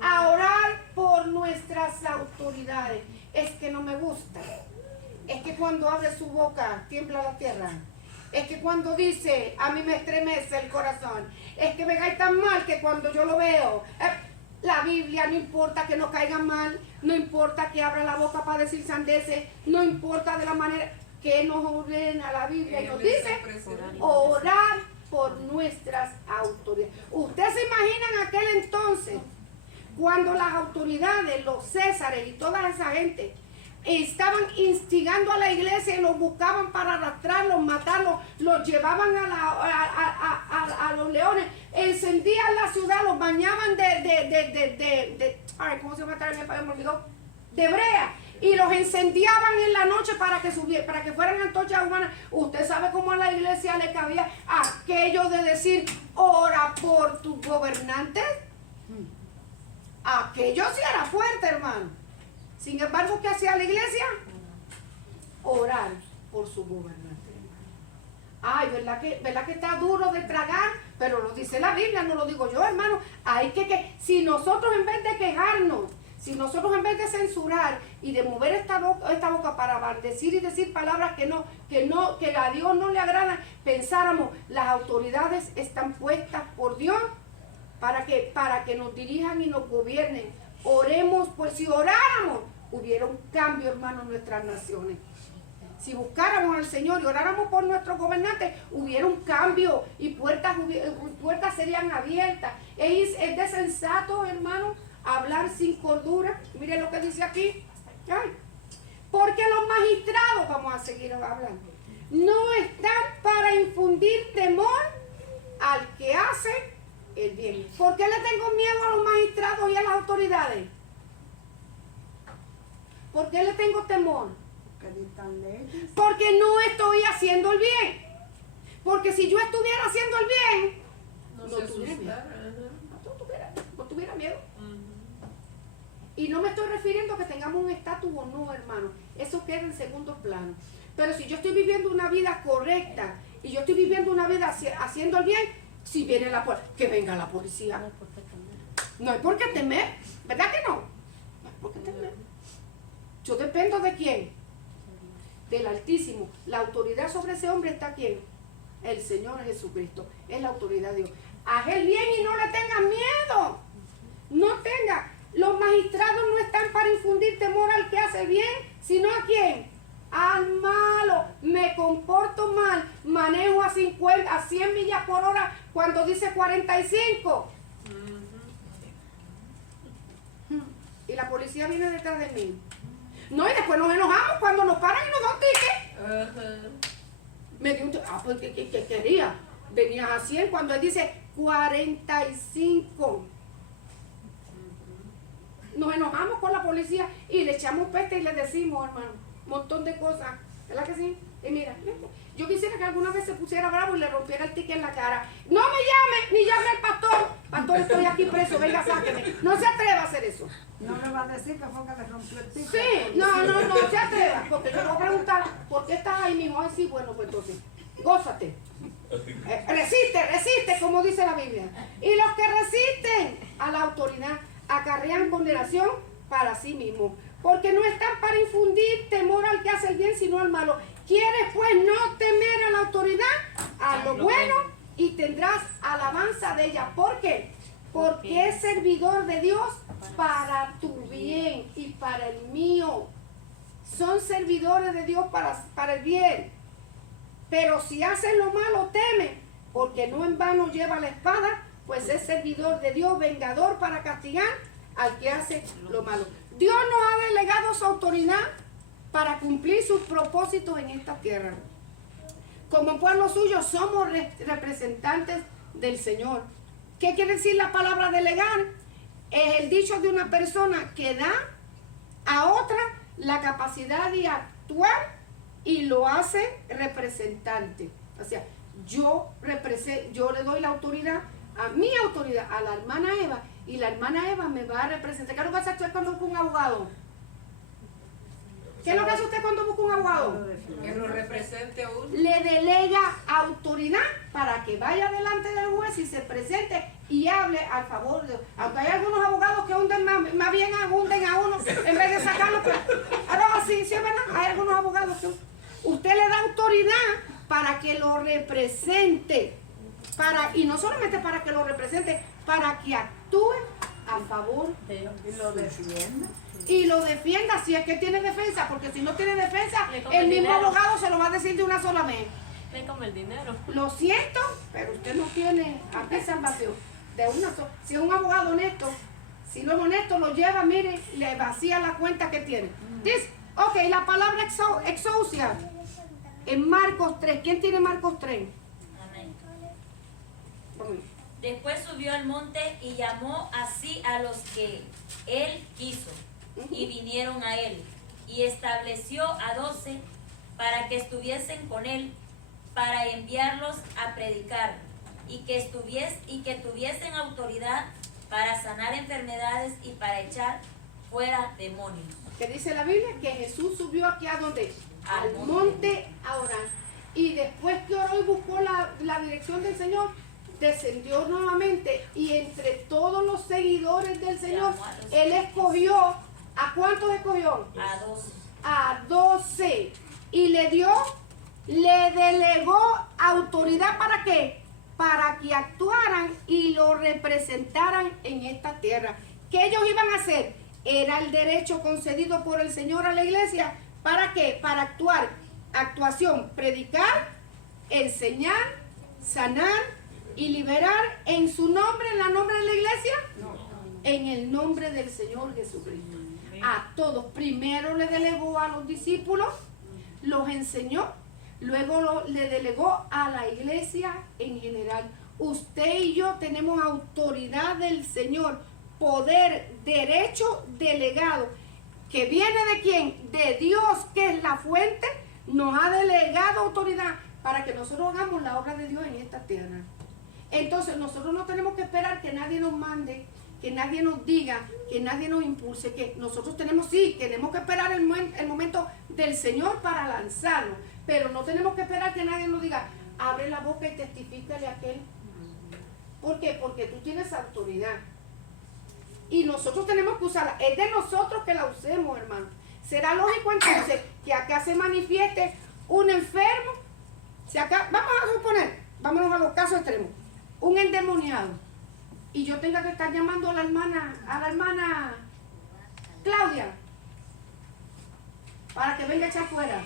A orar por nuestras autoridades. Es que no me gusta. Es que cuando abre su boca tiembla la tierra. Es que cuando dice, a mí me estremece el corazón. Es que me cae tan mal que cuando yo lo veo, la Biblia, no importa que nos caiga mal, no importa que abra la boca para decir sandeces, no importa de la manera que nos ordena la Biblia y nos dice, orar por nuestras autoridades. ¿Ustedes se imaginan aquel entonces, cuando las autoridades, los césares y toda esa gente estaban instigando a la iglesia y los buscaban para arrastrarlos, matarlos, los llevaban a los leones, encendían la ciudad, los bañaban ¿cómo se llama esta en me olvidó? De brea, y los incendiaban en la noche para que fueran antorchas humanas? Usted sabe cómo a la iglesia le cabía aquello de decir, ora por tus gobernantes. Aquello sí era fuerte, hermano. Sin embargo, ¿qué hacía la iglesia? Orar por su gobernante. Ay, ¿verdad que está duro de tragar? Pero lo dice la Biblia, no lo digo yo, hermano. Hay que si nosotros en vez de quejarnos, si nosotros en vez de censurar y de mover esta boca para maldecir y decir palabras que a Dios no le agradan, pensáramos, las autoridades están puestas por Dios para que nos dirijan y nos gobiernen. Oremos, pues si oráramos, hubiera un cambio, hermano, en nuestras naciones. Si buscáramos al Señor y oráramos por nuestros gobernantes, hubiera un cambio y puertas serían abiertas. Es de sensato, hermano, hablar sin cordura. Mire lo que dice aquí. Ay. Porque los magistrados, vamos a seguir hablando, no están para infundir temor al que hace el bien. ¿Por qué le tengo miedo a los magistrados y a las autoridades? ¿Por qué le tengo temor? Porque no estoy haciendo el bien. Porque si yo estuviera haciendo el bien, no tuviera miedo. Y no me estoy refiriendo a que tengamos un estatus o no, hermano. Eso queda en segundo plano. Pero si yo estoy viviendo una vida correcta y yo estoy viviendo una vida haciendo el bien, si viene que venga la policía. No hay por qué temer, ¿verdad que no? No hay por qué temer. Yo dependo de quién, del Altísimo. La autoridad sobre ese hombre está quién, el Señor Jesucristo. Es la autoridad de Dios. Haz el bien y no le tengas miedo. No tenga. Los magistrados no están para infundir temor al que hace bien, sino a quién, al malo. Me comporto mal, manejo a 100 millas por hora cuando dice 45. Y la policía viene detrás de mí. No, y después nos enojamos cuando nos paran y nos dan ticket. Me dio un pues ¿qué quería? Venías a 100 cuando él dice 45. Nos enojamos con la policía y le echamos peste y le decimos, hermano, un montón de cosas. ¿Verdad que sí? Y mira, yo quisiera que alguna vez se pusiera bravo y le rompiera el ticket en la cara. No me llame, ni llame al pastor. Pastor, estoy aquí preso, venga, sáqueme. No se atreva a hacer eso. No le va a decir que fue que le rompió el ticket. Sí, no se atreva. Porque yo le voy a preguntar, ¿por qué estás ahí mismo? Ay, sí, bueno, pues entonces, gózate. Resiste, como dice la Biblia. Y los que resisten a la autoridad acarrean condenación para sí mismos. Porque no están para infundir temor al que hace el bien, sino al malo. ¿Quieres pues no temer a la autoridad? A lo bueno y tendrás alabanza de ella. ¿Por qué? Porque es servidor de Dios para tu bien y para el mío. Son servidores de Dios para el bien. Pero si hacen lo malo, temen, porque no en vano lleva la espada, pues es servidor de Dios, vengador para castigar al que hace lo malo. Dios nos ha delegado su autoridad para cumplir sus propósitos en esta tierra. Como pueblo suyo somos representantes del Señor. ¿Qué quiere decir la palabra delegar? Es el dicho de una persona que da a otra la capacidad de actuar y lo hace representante. O sea, yo le doy la autoridad, a mi autoridad, a la hermana Eva, y la hermana Eva me va a representar. ¿Qué es lo que hace usted cuando busca un abogado? ¿Qué es lo que hace usted cuando busca un abogado? Que lo represente a uno. Le delega autoridad para que vaya delante del juez y se presente y hable al favor de... Aunque hay algunos abogados que hunden más bien hunden a uno en vez de sacarlo. Pero, sí, sí es verdad. Hay algunos abogados que usted le da autoridad para que lo represente. Y no solamente para que lo represente, para que actúe a favor de Dios. Y lo defienda. Y lo defienda si es que tiene defensa, porque si no tiene defensa, Le come el el mismo dinero. abogado se lo va a decir de una sola vez. Ven con el dinero. Lo siento, pero usted no tiene aquí salvación. De una sola. Si es un abogado honesto, si no es honesto, lo lleva, mire, le vacía la cuenta que tiene. Dice, ok, la palabra exousia en Marcos 3. ¿Quién tiene Marcos 3? Amén. Vamos. Después subió al monte y llamó así a los que él quiso, y vinieron a él, y estableció a 12 para que estuviesen con él, para enviarlos a predicar, y que tuviesen autoridad para sanar enfermedades y para echar fuera demonios. Que dice la Biblia que Jesús subió aquí a donde? Al Al monte a orar. Y después que oró y buscó la dirección del Señor, descendió nuevamente, y entre todos los seguidores del Señor, él escogió, ¿a cuántos escogió? A 12. A 12. Y le delegó autoridad, ¿para qué? Para que actuaran y lo representaran en esta tierra. ¿Qué ellos iban a hacer? Era el derecho concedido por el Señor a la iglesia. ¿Para qué? Para actuar. Actuación, predicar, enseñar, sanar y liberar en su nombre, en el nombre de la iglesia, en el nombre del Señor Jesucristo. A todos. Primero le delegó a los discípulos, los enseñó, luego le delegó a la iglesia en general. Usted y yo tenemos autoridad del Señor, poder, derecho delegado, que viene de quién? De Dios, que es la fuente, nos ha delegado autoridad para que nosotros hagamos la obra de Dios en esta tierra. Entonces nosotros no tenemos que esperar que nadie nos mande, que nadie nos diga, que nadie nos impulse, que nosotros tenemos que esperar el momento del Señor para lanzarlo, pero no tenemos que esperar que nadie nos diga, abre la boca y testifícale a aquel. ¿Por qué? Porque tú tienes autoridad y nosotros tenemos que usarla. Es de nosotros que la usemos, hermano. Será lógico entonces que acá se manifieste un enfermo. Si acá, vamos a suponer, vámonos a los casos extremos, un endemoniado, y yo tenga que estar llamando a la hermana Claudia para que venga a echar fuera,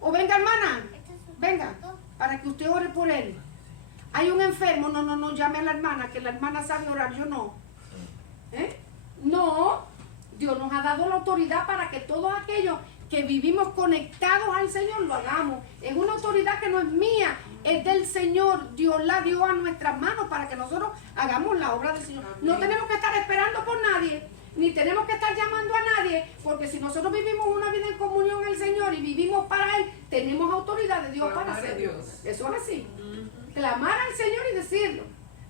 o venga hermana, venga para que usted ore por él. Hay un enfermo, no llame a la hermana, que la hermana sabe orar, yo no. No, Dios nos ha dado la autoridad para que todos aquellos que vivimos conectados al Señor lo hagamos. Es una autoridad que no es mía, es del Señor. Dios la dio a nuestras manos para que nosotros hagamos la obra del Señor. No tenemos que estar esperando por nadie, ni tenemos que estar llamando a nadie, porque si nosotros vivimos una vida en comunión al Señor y vivimos para Él, tenemos autoridad de Dios para hacerlo. Eso es así. Clamar al Señor y decirlo.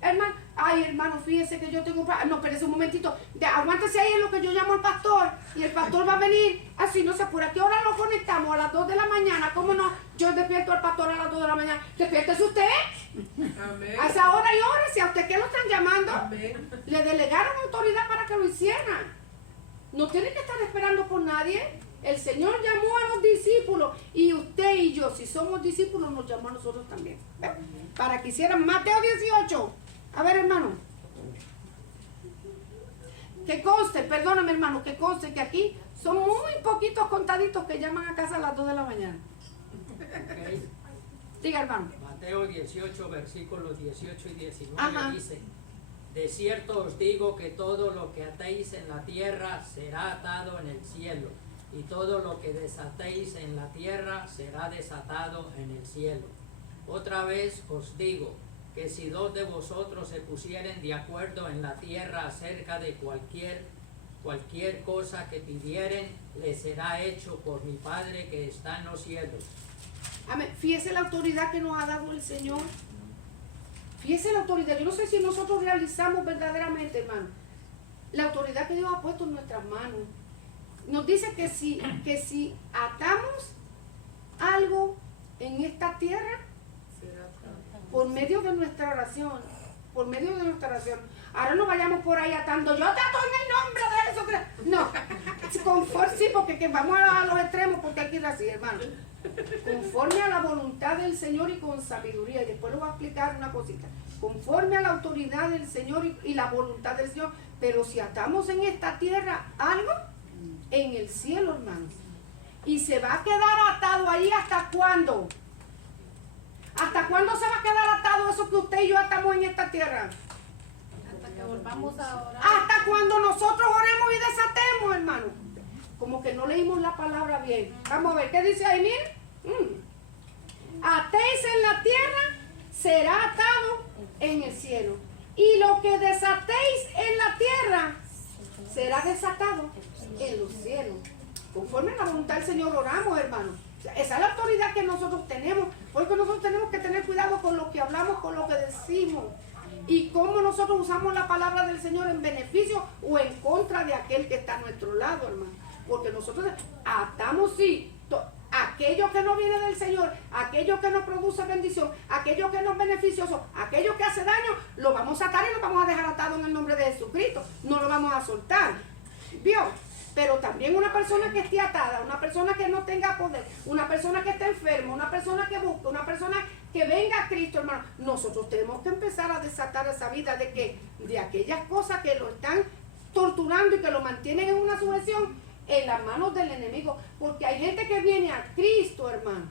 Hermano, ay hermano, fíjese que yo tengo... No, espérese un momentito. Aguántese ahí en lo que yo llamo al pastor. Y el pastor va a venir. Así no se apura. ¿A qué hora lo conectamos? A las 2 de la mañana. ¿Cómo no? Yo despierto al pastor a las 2 de la mañana. Despiértese usted. Amén. A esa hora y hora. Si a usted que lo están llamando. Amén. Le delegaron autoridad para que lo hiciera. No tiene que estar esperando por nadie. El Señor llamó a los discípulos. Y usted y yo, si somos discípulos, nos llamó a nosotros también. Para que hicieran Mateo 18. A ver, hermano, que conste, perdóname hermano, que conste que aquí son muy poquitos contaditos que llaman a casa a las 2 de la mañana. Okay. Diga, hermano. Mateo 18, versículos 18 y 19 Ajá. dice: de cierto os digo que todo lo que atéis en la tierra será atado en el cielo, y todo lo que desatéis en la tierra será desatado en el cielo. Otra vez os digo que si 2 de vosotros se pusieren de acuerdo en la tierra acerca de cualquier cualquier cosa que pidieren, les será hecho por mi Padre que está en los cielos. Amén. Fíjese la autoridad que nos ha dado el Señor. Fíjese la autoridad. Yo no sé si nosotros realizamos verdaderamente, hermano, la autoridad que Dios ha puesto en nuestras manos. Nos dice que si atamos algo en esta tierra, por medio de nuestra oración, ahora no vayamos por ahí atando, yo te ato en el nombre de Jesucristo. No, conforme, sí, porque que vamos a los extremos, porque hay que ir así, hermano. Conforme a la voluntad del Señor y con sabiduría. Y después les voy a explicar una cosita. Conforme a la autoridad del Señor y la voluntad del Señor. Pero si atamos en esta tierra algo, en el cielo, hermanos. Y se va a quedar atado ahí ¿hasta cuándo? ¿Hasta cuándo se va a quedar atado eso que usted y yo atamos en esta tierra? Hasta que volvamos a orar. Hasta cuando nosotros oremos y desatemos, hermano. Como que no leímos la palabra bien. Vamos a ver, ¿qué dice ahí? Miren. Atéis en la tierra, será atado en el cielo. Y lo que desatéis en la tierra, será desatado en los cielos. Conforme a la voluntad del Señor oramos, hermano. Esa es la autoridad que nosotros tenemos. Porque nosotros tenemos que tener cuidado con lo que hablamos, con lo que decimos. Y cómo nosotros usamos la palabra del Señor en beneficio o en contra de aquel que está a nuestro lado, hermano. Porque nosotros atamos, sí, aquello que no viene del Señor, aquello que no produce bendición, aquello que no es beneficioso, aquello que hace daño, lo vamos a atar y lo vamos a dejar atado en el nombre de Jesucristo. No lo vamos a soltar. ¿Vio? Pero también una persona que esté atada, una persona que no tenga poder, una persona que esté enferma, una persona que busque, una persona que venga a Cristo, hermano, nosotros tenemos que empezar a desatar esa vida de aquellas cosas que lo están torturando y que lo mantienen en una sujeción en las manos del enemigo. Porque hay gente que viene a Cristo, hermano.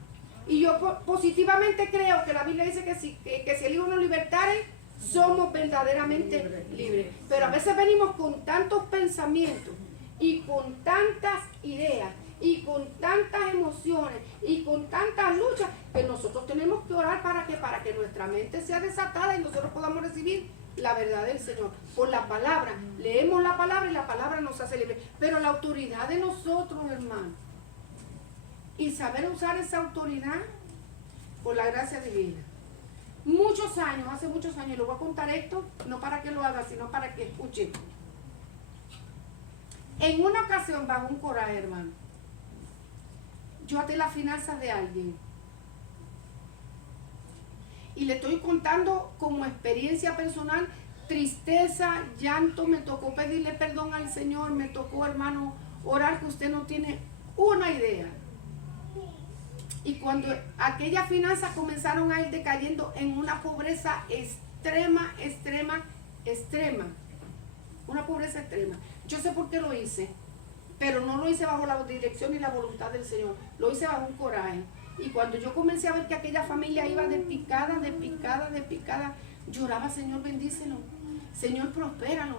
Y yo positivamente creo que la Biblia dice que si el Hijo nos libertare, somos verdaderamente libres. Pero a veces venimos con tantos pensamientos y con tantas ideas y con tantas emociones y con tantas luchas que nosotros tenemos que orar para que nuestra mente sea desatada y nosotros podamos recibir la verdad del Señor. Por la palabra, leemos la palabra y la palabra nos hace libres. Pero la autoridad de nosotros, hermano, y saber usar esa autoridad por la gracia divina. Hace muchos años, y le voy a contar esto, no para que lo haga, sino para que escuche. En una ocasión, bajo un coraje, hermano, yo até las finanzas de alguien. Y le estoy contando como experiencia personal, tristeza, llanto, me tocó pedirle perdón al Señor, me tocó, hermano, orar que usted no tiene una idea. Y cuando aquellas finanzas comenzaron a ir decayendo en una pobreza extrema, una pobreza extrema. Yo sé por qué lo hice, pero no lo hice bajo la dirección y la voluntad del Señor, lo hice bajo un coraje. Y cuando yo comencé a ver que aquella familia iba de picada, lloraba: Señor, bendícelo, Señor, prospéralo,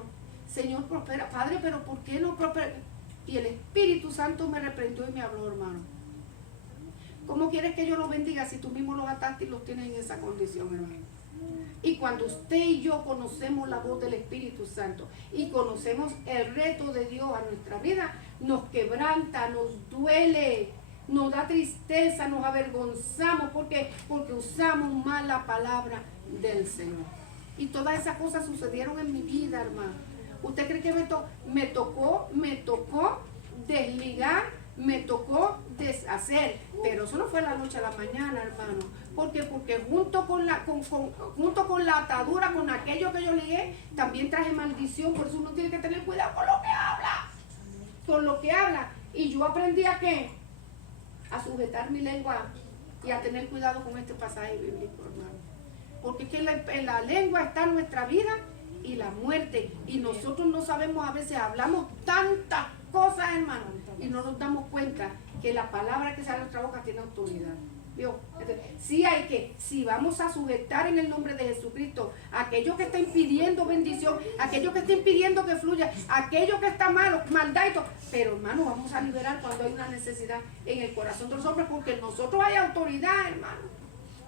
Señor, prospera. Padre, pero ¿por qué no prospera? Y el Espíritu Santo me reprendió y me habló, hermano. ¿Cómo quieres que yo los bendiga si tú mismo los ataste y los tienes en esa condición, hermano? Y cuando usted y yo conocemos la voz del Espíritu Santo y conocemos el reto de Dios a nuestra vida, nos quebranta, nos duele, nos da tristeza, nos avergonzamos porque usamos mal la palabra del Señor. Y todas esas cosas sucedieron en mi vida, hermano. ¿Usted cree que me tocó desligar, me tocó deshacer? Pero eso no fue la noche a la mañana, hermano. Porque junto con la atadura, con aquello que yo ligué, también traje maldición. Por eso uno tiene que tener cuidado con lo que habla. Con lo que habla. Y yo aprendí a ¿qué? A sujetar mi lengua y a tener cuidado con este pasaje bíblico, hermano. Porque es que en la lengua está nuestra vida y la muerte. Y nosotros no sabemos, a veces hablamos tantas cosas, hermano, y no nos damos cuenta que la palabra que sale de nuestra boca tiene autoridad. ¿Vio? Entonces, si vamos a sujetar en el nombre de Jesucristo aquello que está impidiendo bendición, aquello que está impidiendo que fluya, aquello que está malo, maldad y todo. Pero, hermano, vamos a liberar cuando hay una necesidad en el corazón de los hombres, porque en nosotros hay autoridad, hermano.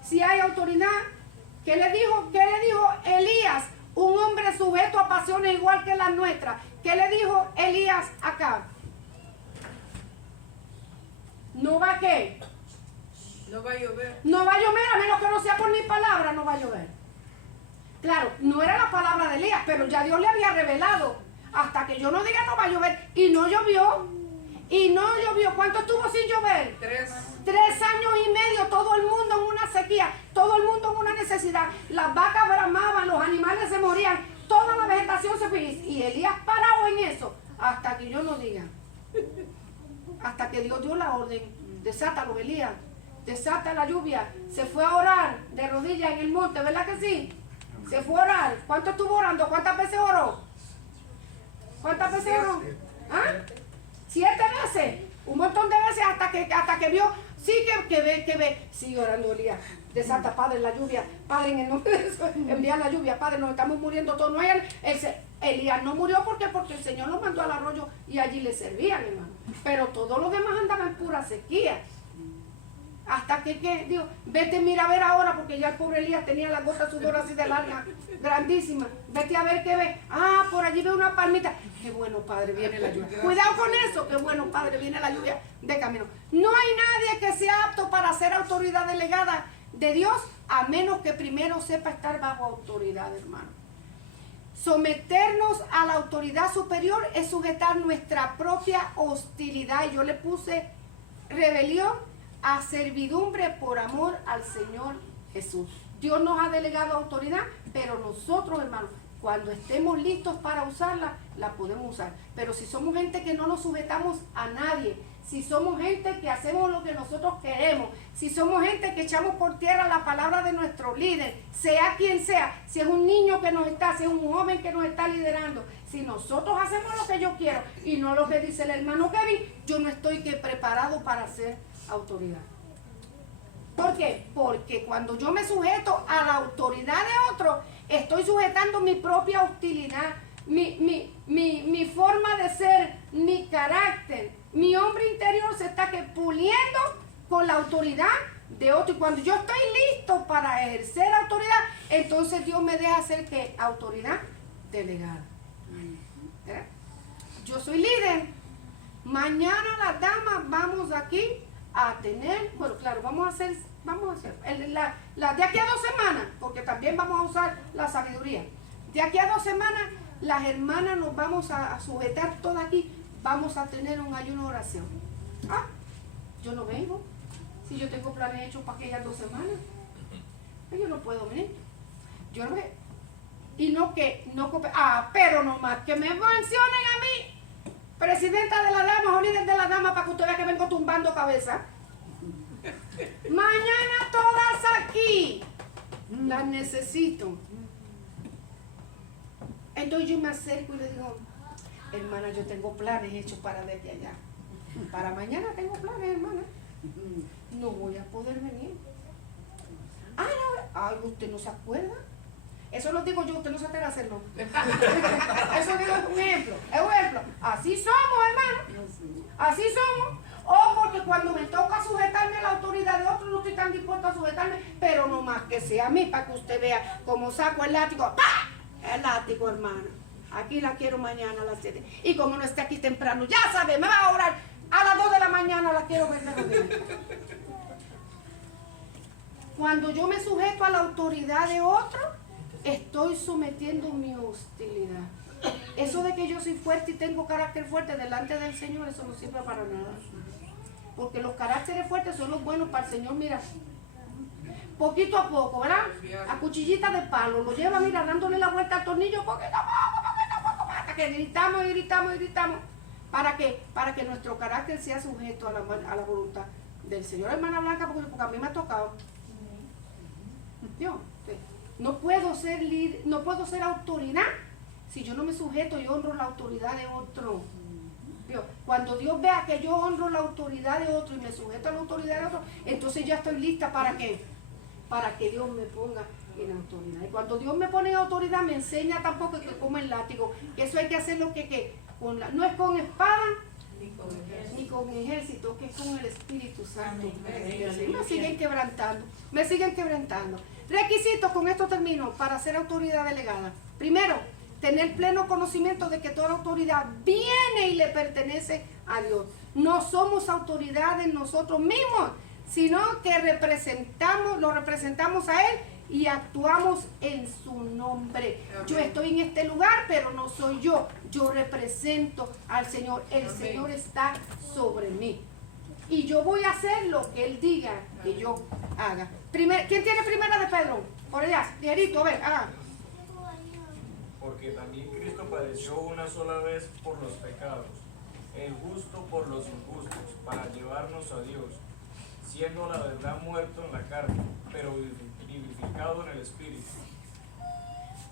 Si hay autoridad, ¿qué le dijo Elías? Un hombre sujeto a pasiones igual que las nuestras. ¿Qué le dijo Elías acá? ¿No va a qué? No va a llover. No va a llover, a menos que no sea por mi palabra, no va a llover. Claro, no era la palabra de Elías, pero ya Dios le había revelado. Hasta que yo no diga no va a llover. Y no llovió. Y no llovió. ¿Cuánto estuvo sin llover? 3. 3 años y medio, todo el mundo en una sequía, todo el mundo en una necesidad. Las vacas bramaban, los animales se morían, toda la vegetación se feliz. Y Elías parado en eso, hasta que yo no diga. Hasta que Dios dio la orden. Desátalo, Elías. Desata la lluvia. Se fue a orar de rodillas en el monte, ¿verdad que sí? Se fue a orar. ¿Cuánto estuvo orando? ¿Cuántas veces oró? ¿Cuántas veces oró? ¿Ah? 7 veces. Un montón de veces hasta que vio. Sí que ve. Sigue orando Elías. Desata, Padre, la lluvia. Padre, en el nombre de Jesús, envía la lluvia. Padre, nos estamos muriendo todos. No hay Elías no murió porque el Señor lo mandó al arroyo y allí le servían, hermano. Pero todos los demás andaban en pura sequía. Hasta que digo, vete, mira a ver ahora, porque ya el pobre Elías tenía la gota de sudor así de larga, grandísima. Vete a ver qué ve. Ah, por allí ve una palmita. Qué bueno, Padre, viene la lluvia. Cuidado con eso. Qué bueno, Padre, viene la lluvia de camino. No hay nadie que sea apto para ser autoridad delegada de Dios, a menos que primero sepa estar bajo autoridad, hermano. Someternos a la autoridad superior es sujetar nuestra propia hostilidad. Y yo le puse rebelión a servidumbre por amor al Señor Jesús. Dios nos ha delegado autoridad, pero nosotros, hermanos, cuando estemos listos para usarla, la podemos usar. Pero si somos gente que no nos sujetamos a nadie, si somos gente que hacemos lo que nosotros queremos, si somos gente que echamos por tierra la palabra de nuestro líder, sea quien sea, si es un niño que nos está, si es un joven que nos está liderando, si nosotros hacemos lo que yo quiero y no lo que dice el hermano Kevin, yo no estoy preparado para ser autoridad. ¿Por qué? Porque cuando yo me sujeto a la autoridad de otro, estoy sujetando mi propia hostilidad, mi forma de ser, mi carácter, mi hombre interior se está puliendo con la autoridad de otro. Y cuando yo estoy listo para ejercer autoridad, entonces Dios me deja hacer ¿qué? Autoridad delegada. ¿Eh? Yo soy líder. Mañana las damas vamos aquí a tener, bueno, claro, vamos a hacer de aquí a 2 semanas, porque también vamos a usar la sabiduría. De aquí a 2 semanas, las hermanas nos vamos a sujetar todas aquí, vamos a tener un ayuno de oración. Ah, yo no vengo. Si yo tengo planes hechos para aquellas 2 semanas, yo no puedo venir. Yo no vengo. Y no que, no, pero nomás que me mencionen a mí, presidenta de la dama o líder de la dama, para que usted vea que vengo tumbando cabeza. Mañana todas aquí las necesito. Entonces yo me acerco y le digo, hermana, yo tengo planes hechos para desde allá. Para mañana tengo planes, hermana. No voy a poder venir. Ay, ¿usted no se acuerda? Eso lo digo yo, usted no se atreve a hacerlo. Eso digo es un ejemplo. Es un ejemplo. Así somos, hermano. Así somos. O porque cuando me toca sujetarme a la autoridad de otro, no estoy tan dispuesto a sujetarme, pero no más que sea a mí, para que usted vea cómo saco el látigo. ¡Pah! El látigo, hermana. Aquí la quiero mañana a las 7. Y como no esté aquí temprano, ya sabe, me va a orar. A las 2 de la mañana la quiero ver de rodillas. Cuando yo me sujeto a la autoridad de otro, estoy sometiendo mi hostilidad. Eso de que yo soy fuerte y tengo carácter fuerte delante del Señor, eso no sirve para nada. Porque los caracteres fuertes son los buenos para el Señor, mira. Poquito a poco, ¿verdad? A cuchillita de palo. Lo lleva, mira, dándole la vuelta al tornillo, poquito a poco, hasta que gritamos y gritamos y gritamos. ¿Para qué? Para que nuestro carácter sea sujeto a la voluntad del Señor. Hermana Blanca, porque a mí me ha tocado. Dios, no puedo ser líder, no puedo ser autoridad si yo no me sujeto y honro la autoridad de otro. Dios, cuando Dios vea que yo honro la autoridad de otro y me sujeto a la autoridad de otro, entonces ya estoy lista ¿para qué? Para que Dios me ponga en autoridad. Y cuando Dios me pone en autoridad, me enseña tampoco que como el látigo, que eso hay que hacer lo que no es con espada ni con ejército, que es con el Espíritu Santo. Me siguen quebrantando. Requisitos, con esto termino, para ser autoridad delegada. Primero, tener pleno conocimiento de que toda autoridad viene y le pertenece a Dios. No somos autoridades nosotros mismos, sino que lo representamos a Él y actuamos en su nombre. Amén. Yo estoy en este lugar, pero no soy yo. Yo represento al Señor. El Amén. Señor está sobre mí. Y yo voy a hacer lo que Él diga que yo haga. ¿Quién tiene primera de Pedro? Por allá, ligerito, a ver, haga. Porque también Cristo padeció una sola vez por los pecados, el justo por los injustos, para llevarnos a Dios, siendo la verdad muerto en la carne, pero vivificado en el Espíritu,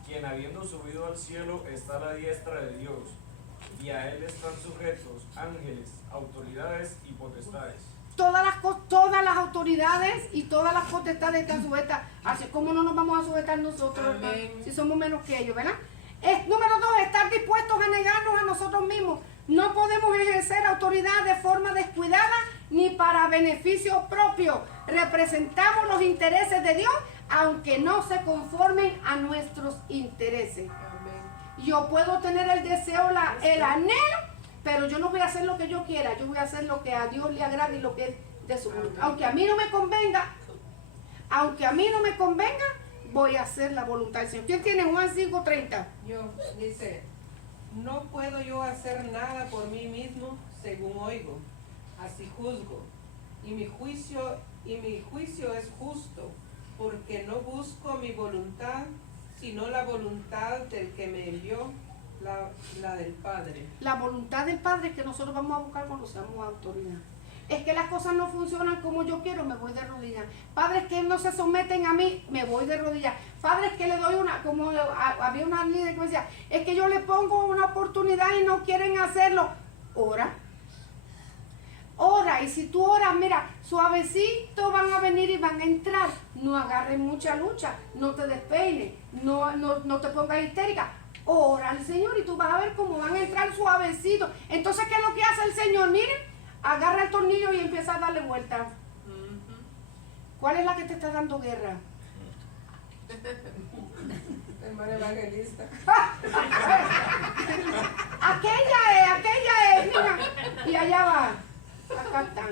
quien habiendo subido al cielo está a la diestra de Dios, y a Él están sujetos ángeles, autoridades y potestades. Todas las autoridades y todas las potestades están sujetas. Así como no nos vamos a sujetar nosotros, Amén. si somos menos que ellos, ¿verdad? Número 2, estar dispuestos a negarnos a nosotros mismos. No podemos ejercer autoridad de forma descuidada ni para beneficio propio. Representamos los intereses de Dios, aunque no se conformen a nuestros intereses. Amén. Yo puedo tener el deseo, el anhelo, pero yo no voy a hacer lo que yo quiera. Yo voy a hacer lo que a Dios le agrade y lo que es de su voluntad. Aunque a mí no me convenga, voy a hacer la voluntad del Señor. ¿Quién tiene Juan 5:30? Yo, dice, no puedo yo hacer nada por mí mismo según oigo, así juzgo, y mi juicio es justo, porque no busco mi voluntad, sino la voluntad del que me envió, la del Padre. La voluntad del Padre es que nosotros vamos a buscar cuando seamos autoridad. Es que las cosas no funcionan como yo quiero, me voy de rodillas. Padres que no se someten a mí, me voy de rodillas. Padres que le doy como había una líder que me decía, es que yo le pongo una oportunidad y no quieren hacerlo. Ora. Ora, y si tú oras, mira, suavecito van a venir y van a entrar. No agarres mucha lucha, no te despeines, no te pongas histérica. Ora al Señor y tú vas a ver cómo van a entrar suavecito. Entonces, ¿qué es lo que hace el Señor? Miren, agarra el tornillo y empieza a darle vuelta. ¿Cuál es la que te está dando guerra? Hermano evangelista. Aquella es, mira. Y allá va. Acá está.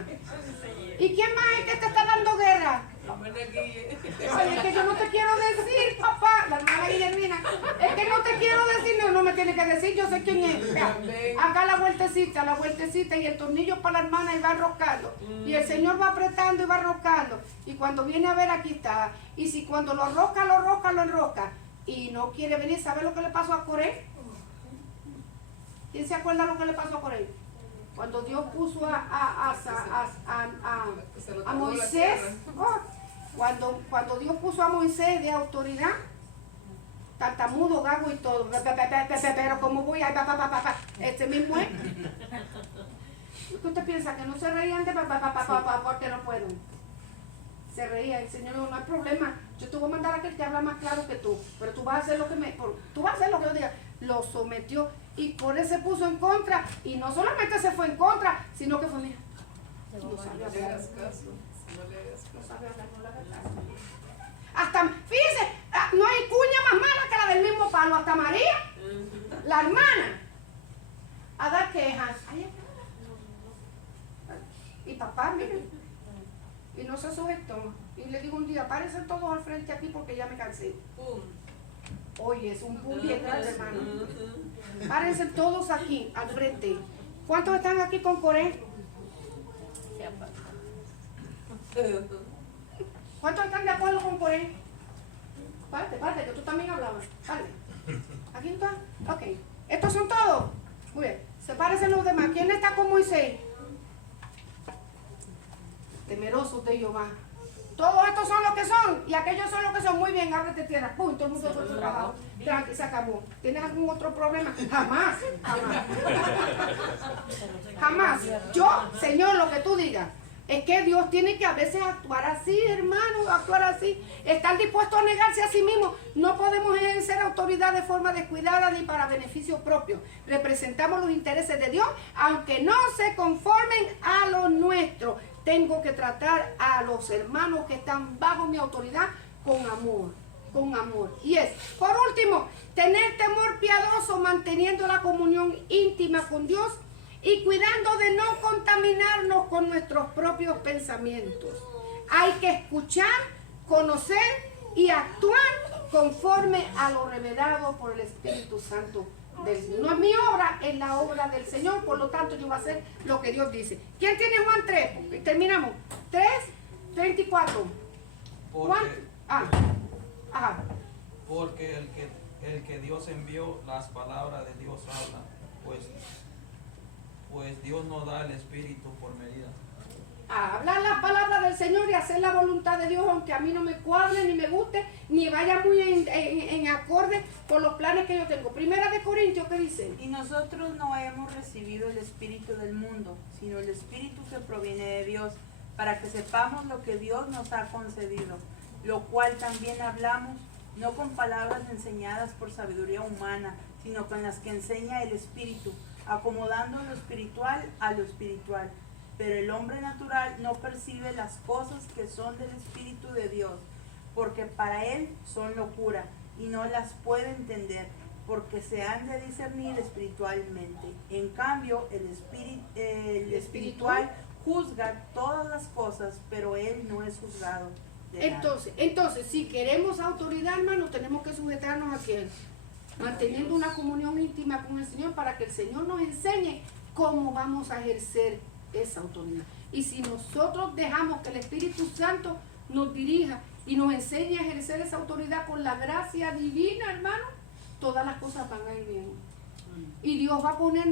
¿Y quién más es que te está dando guerra? Hermana Guille. Ay, es que yo no te quiero decir, papá. La hermana Guillermina. Es que no te quiero decir, no me tiene que decir, yo sé quién es. Vea, acá la vueltecita y el tornillo para la hermana y va enroscando. Y el Señor va apretando y va enroscando. Y cuando viene a ver, aquí está. Y si cuando lo enrosca. Y no quiere venir, ¿sabe lo que le pasó a Coré? ¿Quién se acuerda lo que le pasó a Coré? Cuando Dios puso a Moisés, cuando Dios puso a Moisés de autoridad, tartamudo, gago y todo, pero como voy a este mismo es. ¿Qué usted piensa? ¿Que no se reían de porque no puedo? Se reía, el Señor dijo, no hay problema, yo te voy a mandar a que te habla más claro que tú, pero tú vas a hacer lo que yo diga. Lo sometió y por eso se puso en contra, y no solamente se fue en contra, sino que fue, mira, no sabe No le hablar. hagas caso. No le hagas No caso. sabe hablar, no le hagas caso. Hasta, fíjese, no hay cuña más mala que la del mismo palo, hasta María, la hermana, a dar quejas. Ay, y papá, miren, y no se sujetó. Y le digo un día, párense todos al frente aquí porque ya me cansé. Pum. Oye, es un pum bien grande, hermano. Párense todos aquí, al frente. ¿Cuántos están aquí con Coré? ¿Cuántos están de acuerdo con Coré? Párate, que tú también hablabas. Párate. ¿Aquí está? Ok. ¿Estos son todos? Muy bien. Sepárense los demás. ¿Quién está con Moisés? Temerosos de Jehová. Todos estos son los que son y aquellos son los que son. Muy bien, ábrete tierra. Pum, todo el mundo fue a su trabajo. Tranqui, se acabó. ¿Tienes algún otro problema? Jamás. Jamás. Yo, Señor, lo que tú digas. Es que Dios tiene que a veces actuar así, hermano, actuar así. Estar dispuesto a negarse a sí mismo. No podemos ejercer autoridad de forma descuidada ni para beneficio propio. Representamos los intereses de Dios, aunque no se conformen a los nuestros. Tengo que tratar a los hermanos que están bajo mi autoridad con amor. con amor. Y es, por último, tener temor piadoso, manteniendo la comunión íntima con Dios y cuidando de no contaminarnos con nuestros propios pensamientos. Hay que escuchar, conocer y actuar conforme a lo revelado por el Espíritu Santo del Señor. No es mi obra, es la obra del Señor, por lo tanto yo voy a hacer lo que Dios dice. ¿Quién tiene Juan 3? Terminamos. 3, 34. Juan. Porque el que Dios envió, las palabras de Dios habla, pues Dios no da el Espíritu por medida. Hablar la palabra del Señor y hacer la voluntad de Dios, aunque a mí no me cuadre, ni me guste, ni vaya muy en acorde con los planes que yo tengo. Primera de Corintios, ¿qué dice? Y nosotros no hemos recibido el espíritu del mundo, sino el espíritu que proviene de Dios, para que sepamos lo que Dios nos ha concedido, lo cual también hablamos, no con palabras enseñadas por sabiduría humana, sino con las que enseña el Espíritu, acomodando lo espiritual a lo espiritual. Pero el hombre natural no percibe las cosas que son del Espíritu de Dios, porque para él son locura, y no las puede entender, porque se han de discernir espiritualmente. En cambio, el espiritual juzga todas las cosas, pero él no es juzgado. Entonces, si queremos autoridad, hermano, tenemos que sujetarnos a quién, manteniendo una comunión íntima con el Señor, para que el Señor nos enseñe cómo vamos a ejercer esa autoridad. Y si nosotros dejamos que el Espíritu Santo nos dirija y nos enseñe a ejercer esa autoridad con la gracia divina, hermano, todas las cosas van a ir bien. Y Dios va a poner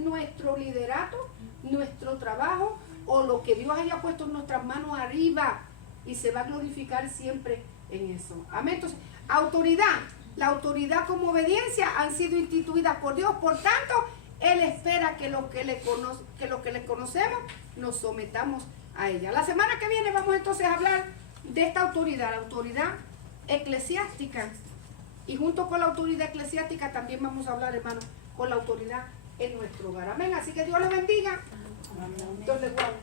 nuestro liderato, nuestro trabajo, o lo que Dios haya puesto en nuestras manos arriba, y se va a glorificar siempre en eso. Amén. Entonces, autoridad, la autoridad como obediencia han sido instituidas por Dios, por tanto, Él espera que los que le conocemos nos sometamos a ella. La semana que viene vamos entonces a hablar de esta autoridad, la autoridad eclesiástica, y junto con la autoridad eclesiástica también vamos a hablar, hermano, con la autoridad en nuestro hogar. Amén. Así que Dios les bendiga. Dios les guarde.